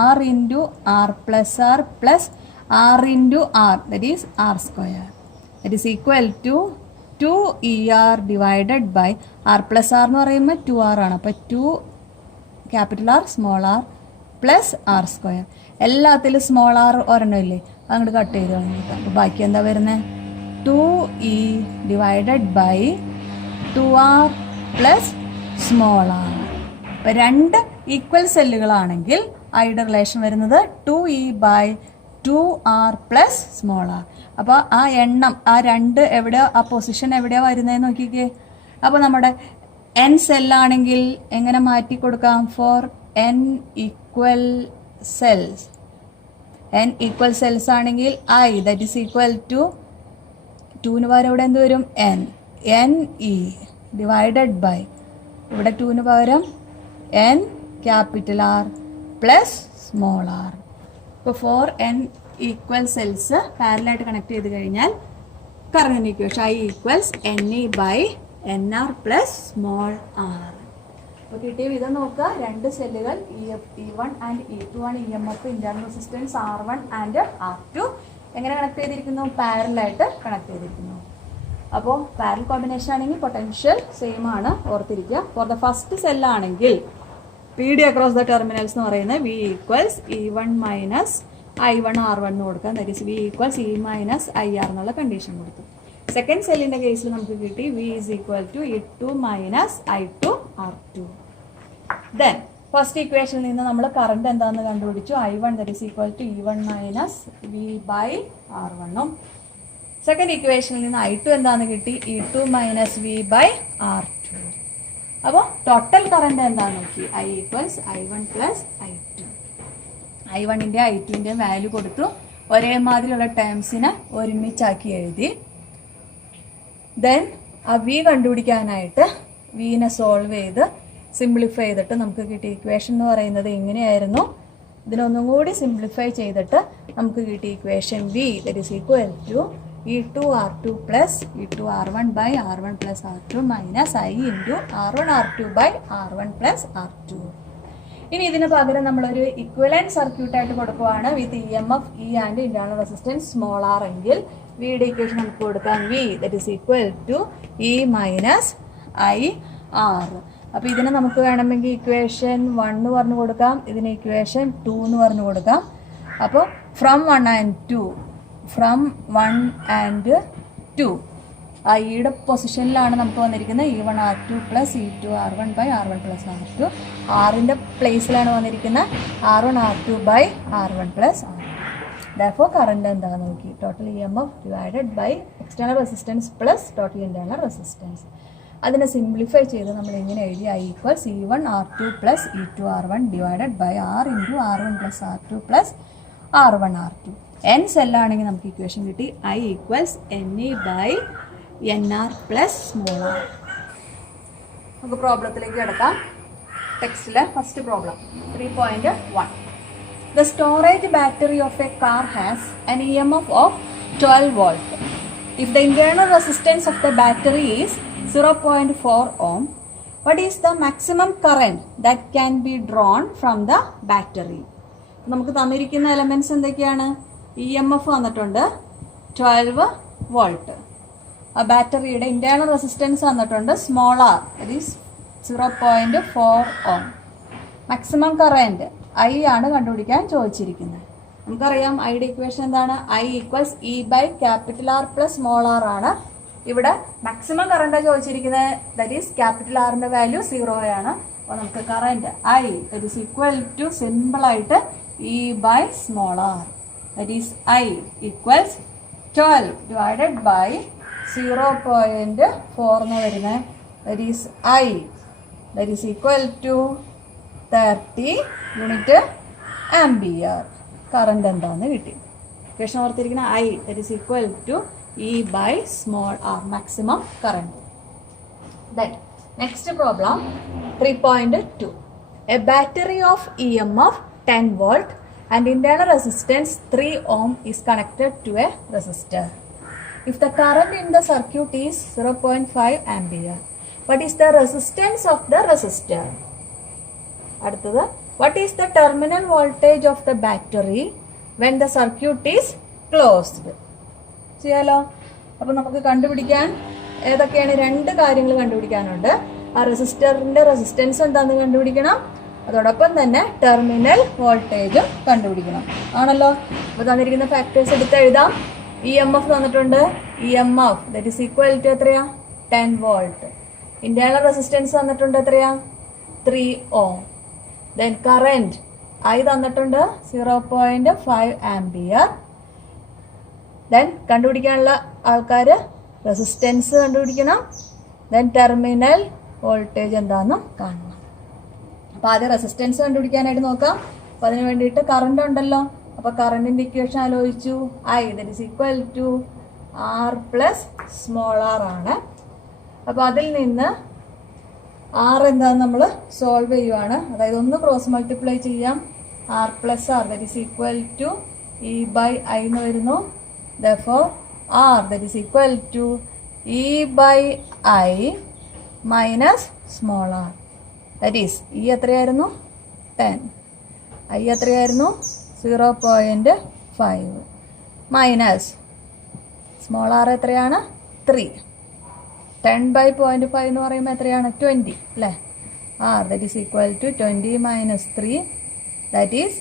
R into R plus R plus R into R, that is R square, that is equal to 2ER divided by R plus R എന്ന് പറയുമ്പോൾ 2R ആണ്. അപ്പോൾ 2 capital R small R plus R square. എല്ലാത്തിലും small R ഒരെണ്ണം ഇല്ലേ, അങ്ങോട്ട് cut ചെയ്ത് കളഞ്ഞിരിക്കാം. അപ്പോൾ ബാക്കി എന്താ വരുന്നത്? 2E divided by 2R plus small r. അപ്പോൾ രണ്ട് ഈക്വൽ സെല്ലുകളാണെങ്കിൽ ഐയുടെ റിലേഷൻ വരുന്നത് 2E by 2R plus small r. അപ്പോൾ ആ എണ്ണം, ആ രണ്ട് എവിടെയോ, ആ പൊസിഷൻ എവിടെയാണ് വരുന്നതെന്ന് നോക്കിക്കേ. അപ്പോൾ നമ്മുടെ N സെല്ലാണെങ്കിൽ എങ്ങനെ മാറ്റി കൊടുക്കാം? For N equal cells, n equal cells ആണെങ്കിൽ I that is equal to 2ന് പകരം ഇവിടെ എന്ത് വരും? n e divided by, ഇവിടെ 2ന് പകരം n capital R plus small r. ഇപ്പോൾ 4n ഈക്വൽ സെൽസ് പാരലായിട്ട് കണക്ട് ചെയ്ത് കഴിഞ്ഞാൽ current equation I equals ne by nr plus small r. അപ്പോൾ കിട്ടിയ വിധം നോക്കുക. രണ്ട് സെല്ലുകൾ E1 ആൻഡ് E2 ആണ് E M F, internal resistance R1 and R2 എങ്ങനെ കണക്ട് ചെയ്തിരിക്കുന്നു? പാരലായിട്ട് കണക്ട് ചെയ്തിരിക്കുന്നു. അപ്പോൾ പാരൽ കോമ്പിനേഷൻ ആണെങ്കിൽ പൊട്ടൻഷ്യൽ സെയിം ആണ്, ഓർത്തിരിക്കുക. ഫോർ ദ ഫസ്റ്റ് സെല്ലാണെങ്കിൽ P D across the terminals എന്ന് പറയുന്നത് V equals E1 minus I1 R1 എന്ന് കൊടുക്കാം. That is V equals E minus IR എന്നുള്ള കണ്ടീഷൻ കൊടുത്തു. സെക്കൻഡ് സെല്ലിൻ്റെ കേസിൽ നമുക്ക് കിട്ടി V is equal to E2 minus I2 R2. Then first ഇക്വേഷനിൽ നിന്ന് നമ്മൾ കറണ്ട് എന്താണെന്ന് കണ്ടുപിടിച്ചു. I1 that is equal to E1 minus V by R1. സെക്കൻഡ് ഇക്വേഷനിൽ നിന്ന് I2 എന്താണെന്ന് കിട്ടി? E2 minus V by R2. അപ്പോൾ ടോട്ടൽ കറണ്ട് എന്താണെന്ന് നോക്കി. I equals I1 plus I2. I1ൻ്റെ I2ൻ്റെയും വാല്യൂ കൊടുത്തു. ഒരേമാതിരിയുള്ള ടേംസിനെ ഒരുമിച്ചാക്കി എഴുതി. ദെൻ ആ V കണ്ടുപിടിക്കാനായിട്ട് Vനെ സോൾവ് ചെയ്ത് സിംപ്ലിഫൈ ചെയ്തിട്ട് നമുക്ക് കിട്ടിയ ഇക്വേഷൻ എന്ന് പറയുന്നത് ഇങ്ങനെയായിരുന്നു. ഇതിനൊന്നും കൂടി സിംപ്ലിഫൈ ചെയ്തിട്ട് നമുക്ക് കിട്ടിയ equation V that is equal to E2R2 plus E2R1 by R1 plus R2 minus I into R1R2 by R1 plus R2. ഇനി ഇതിന് പകരം നമ്മളൊരു ഇക്വലന്റ് സർക്യൂട്ട് ആയിട്ട് കൊടുക്കുവാണ് വിത്ത് EMF E and internal resistance small r എങ്കിൽ വിയുടെ ഇക്വേഷൻ നമുക്ക് കൊടുക്കാം V that is equal to E minus IR. അപ്പോൾ ഇതിനെ നമുക്ക് വേണമെങ്കിൽ ഇക്വേഷൻ 1 എന്ന് പറഞ്ഞു കൊടുക്കാം, ഇതിന് ഇക്വേഷൻ 2 എന്ന് പറഞ്ഞു കൊടുക്കാം. അപ്പോൾ ഫ്രം 1 and 2 ഐയുടെ പൊസിഷനിലാണ് നമുക്ക് വന്നിരിക്കുന്നത് E1R2 plus E2R1 by R1 plus R2. ആറിൻ്റെ പ്ലേസിലാണ് വന്നിരിക്കുന്നത് R1R2 by R1 plus R2. Therefore current എന്താണെന്ന് നോക്കി, total EMF divided by external resistance plus total internal resistance. അതിനെ സിംപ്ലിഫൈ ചെയ്ത് നമ്മൾ എങ്ങനെ എഴുതി I equals E1R2 plus E2R1 divided by R into R1 plus R2 plus R1R2. n സെല്ലാണെങ്കിൽ നമുക്ക് equation കിട്ടി I equals NE by NR plus small r. നമുക്ക് പ്രോബ്ലത്തിലേക്ക് കിടക്കാം. ടെക്സ്റ്റിലെ first problem 3.1. The storage battery of a car has an EMF of 12 volt. If the internal resistance of the battery is 0.4 ohm, what is the maximum current that can be drawn from the battery? നമുക്ക് തന്നിരിക്കുന്ന elements എന്തൊക്കെയാണ്? EMF വന്നിട്ടുണ്ട് 12 volt. ആ ബാറ്ററിയുടെ internal resistance വന്നിട്ടുണ്ട് small r, that is 0.4 ohm. Maximum current I ആണ് കണ്ടുപിടിക്കാൻ ചോദിച്ചിരിക്കുന്നത്. നമുക്കറിയാം ഐയുടെ ഇക്വേഷൻ എന്താണ്? I equals E by capital R plus small r ആണ്. ഇവിടെ മാക്സിമം കറണ്ട് ചോദിച്ചിരിക്കുന്നത്, ദാറ്റ് ഈസ് ക്യാപിറ്റൽ ആറിന്റെ വാല്യൂ 0 ആണ്. അപ്പോൾ നമുക്ക് കറന്റ് I that is equal to സിമ്പിളായിട്ട് E by small r, that is I equals 12 divided by 0.4 എന്ന് വരുന്നത്, that is I that is equal to 30 unit ampere. Current എന്താണെന്ന് കിട്ടി. ഇക്വേഷൻ ഓർത്തിരിക്കുന്ന I that is equal to E by small r, maximum current. Then next problem 3.2. A battery of EMF 10 volt and internal resistance 3 ohm is connected to a resistor. If the current in the circuit is 0.5 ampere, what is the resistance of the resistor? അടുത്തത്, what is the terminal voltage of the battery when the circuit is closed? ചെയ്യാലോ. അപ്പോൾ നമുക്ക് കണ്ടുപിടിക്കാൻ ഏതൊക്കെയാണ്? 2 കാര്യങ്ങൾ കണ്ടുപിടിക്കാനുണ്ട്. ആ റെസിസ്റ്ററിന്റെ resistance എന്താണെന്ന് കണ്ടുപിടിക്കണം, അതോടൊപ്പം തന്നെ ടെർമിനൽ വോൾട്ടേജും കണ്ടുപിടിക്കണം ആണല്ലോ. അപ്പോൾ തന്നിരിക്കുന്ന ഫാക്ടേഴ്സ് എടുത്ത് എഴുതാം. EMF തന്നിട്ടുണ്ട്, EMF that is equal to എത്രയാ? 10 വോൾട്ട്. ഇന്റേണൽ റെസിസ്റ്റൻസ് തന്നിട്ടുണ്ട് എത്രയാ? 3 ohm. ദെൻ കറന്റ് I തന്നിട്ടുണ്ട് 0.5 ആംപിയർ. ദെൻ കണ്ടുപിടിക്കാനുള്ള ആൾക്കാർ റെസിസ്റ്റൻസ് കണ്ടുപിടിക്കണം, ദെൻ ടെർമിനൽ വോൾട്ടേജ് എന്താണെന്ന് കാണണം. അപ്പോൾ ആദ്യം റെസിസ്റ്റൻസ് കണ്ടുപിടിക്കാനായിട്ട് നോക്കാം. അപ്പോൾ അതിന് വേണ്ടിയിട്ട് കറണ്ട് ഉണ്ടല്ലോ. അപ്പോൾ കറണ്ടിൻ്റെ ഇക്വേഷൻ ആലോചിച്ചു. I that is equal to R plus small r ആണ്. അപ്പോൾ അതിൽ നിന്ന് R എന്താണെന്ന് നമ്മൾ സോൾവ് ചെയ്യുവാണ്. അതായത് ഒന്ന് ക്രോസ് മൾട്ടിപ്ലൈ ചെയ്യാം. R plus R that is equal to E by I എന്ന് വരുന്നു. Therefore R that is equal to E by I minus small r. That is E എത്രയായിരുന്നു? 10. I എത്രയായിരുന്നു? 0.5 മൈനസ് സ്മോൾ r എത്രയാണ്? 3. 10 by 0.5 എന്ന് പറയുമ്പോൾ എത്രയാണ്? 20 അല്ലേ? R that is equal to 20 minus 3 that is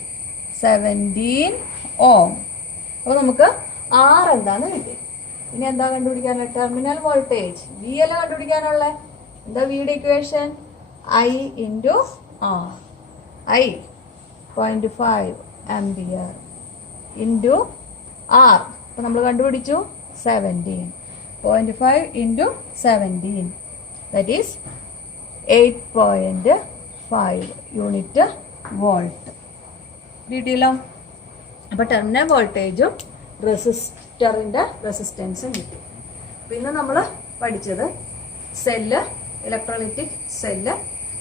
17 ohm. അപ്പോൾ നമുക്ക് R എന്താന്ന് കിട്ടി. ഇനി എന്താ കണ്ടുപിടിക്കാനുള്ള? ടെർമിനൽ വോൾട്ടേജ് V അല്ല കണ്ടുപിടിക്കാനുള്ള. എന്താ വിയുടെ equation? I into R. I 0.5 ampere into R. അപ്പോൾ നമ്മൾ കണ്ടുപിടിച്ചു 17. 0.5 into 17 that is 8.5 unit volt. കിട്ടിയല്ലോ. അപ്പോൾ ടെർമിനൽ വോൾട്ടേജും റെസിസ്റ്ററിൻ്റെ റെസിസ്റ്റൻസും കിട്ടി. പിന്നെ നമ്മൾ പഠിച്ചത് സെല്ല്, ഇലക്ട്രോലൈറ്റിക് സെല്ല്.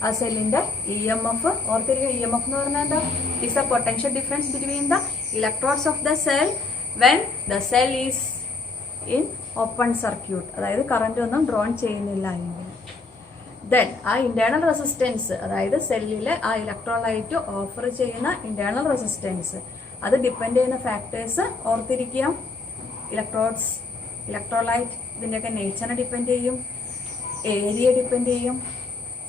ആ സെല്ലിൻ്റെ EMF ഓർത്തിരിക്കുക. EMF എന്ന് പറഞ്ഞാൽ എന്താ? Is A potential difference between the electrodes of the cell when the cell is in open circuit, അതായത് കറണ്ട് ഒന്നും ഡ്രോൺ ചെയ്യുന്നില്ല എങ്കിൽ. ദെൻ ആ ഇന്റേണൽ റെസിസ്റ്റൻസ്, അതായത് സെല്ലിൽ ആ ഇലക്ട്രോലൈറ്റ് ഓഫർ ചെയ്യുന്ന ഇന്റേണൽ റെസിസ്റ്റൻസ്, അത് ഡിപ്പെൻഡ് ചെയ്യുന്ന ഫാക്ടേഴ്സ് ഓർത്തിരിക്കുക. ഇലക്ട്രോഡ്സ്, ഇലക്ട്രോലൈറ്റ്, ഇതിൻ്റെയൊക്കെ നേച്ചറിനെ ഡിപ്പെൻഡ് ചെയ്യും, ഏരിയ ഡിപ്പെൻഡ് ചെയ്യും,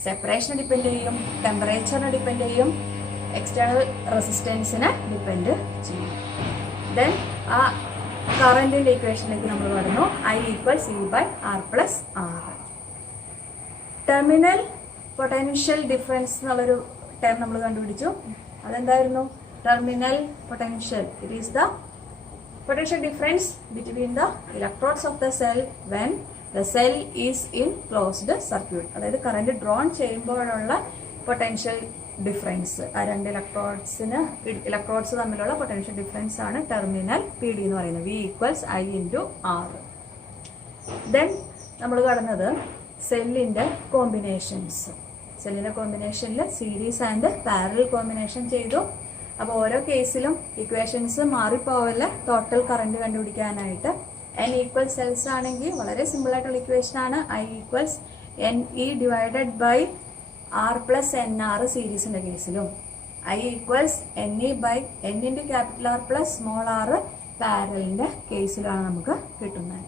സെപ്പറേഷനെ ഡിപ്പെൻഡ് ചെയ്യും, ടെമ്പറേച്ചറിനെ ഡിപ്പെൻഡ് ചെയ്യും, എക്സ്റ്റേണൽ റെസിസ്റ്റൻസിനെ ഡിപ്പെൻഡ് ചെയ്യും. ദെൻ ആ കറണ്ടിൻ്റെ ഇക്വേഷനിലേക്ക് നമ്മൾ കടന്നു. I = C/R+R. Terminal potential difference എന്നുള്ളൊരു ടേം നമ്മൾ കണ്ടുപിടിച്ചു. അതെന്തായിരുന്നു? Terminal potential, it is the potential difference between the electrodes of the cell when the cell is in closed circuit. അതായത് കറണ്ട് ഡ്രോൺ ചെയ്യുമ്പോഴുള്ള പൊട്ടൻഷ്യൽ ഡിഫറൻസ്, ആ രണ്ട് ഇലക്ട്രോഡ്സ് തമ്മിലുള്ള potential difference ആണ് ടെർമിനൽ PD എന്ന് പറയുന്നത്. V = I × R. ദെൻ നമ്മൾ കടന്നത് സെല്ലിൻ്റെ കോമ്പിനേഷൻസ്. സെല്ലിൻ്റെ കോമ്പിനേഷനിൽ സീരീസ് ആൻഡ് പാരലൽ കോമ്പിനേഷൻ ചെയ്തു. അപ്പോൾ ഓരോ കേസിലും ഇക്വേഷൻസ് മാറിപ്പോവല്ല ടോട്ടൽ കറണ്ട് കണ്ടുപിടിക്കാനായിട്ട്. N = സെൽസ് ആണെങ്കിൽ വളരെ സിമ്പിൾ ആയിട്ടുള്ള ഇക്വേഷൻ ആണ്. I = NE / R+NR സീരീസിൻ്റെ കേസിലും, I = NE/N × R+r പാരലിൻ്റെ കേസിലാണ് നമുക്ക് കിട്ടുന്നത്.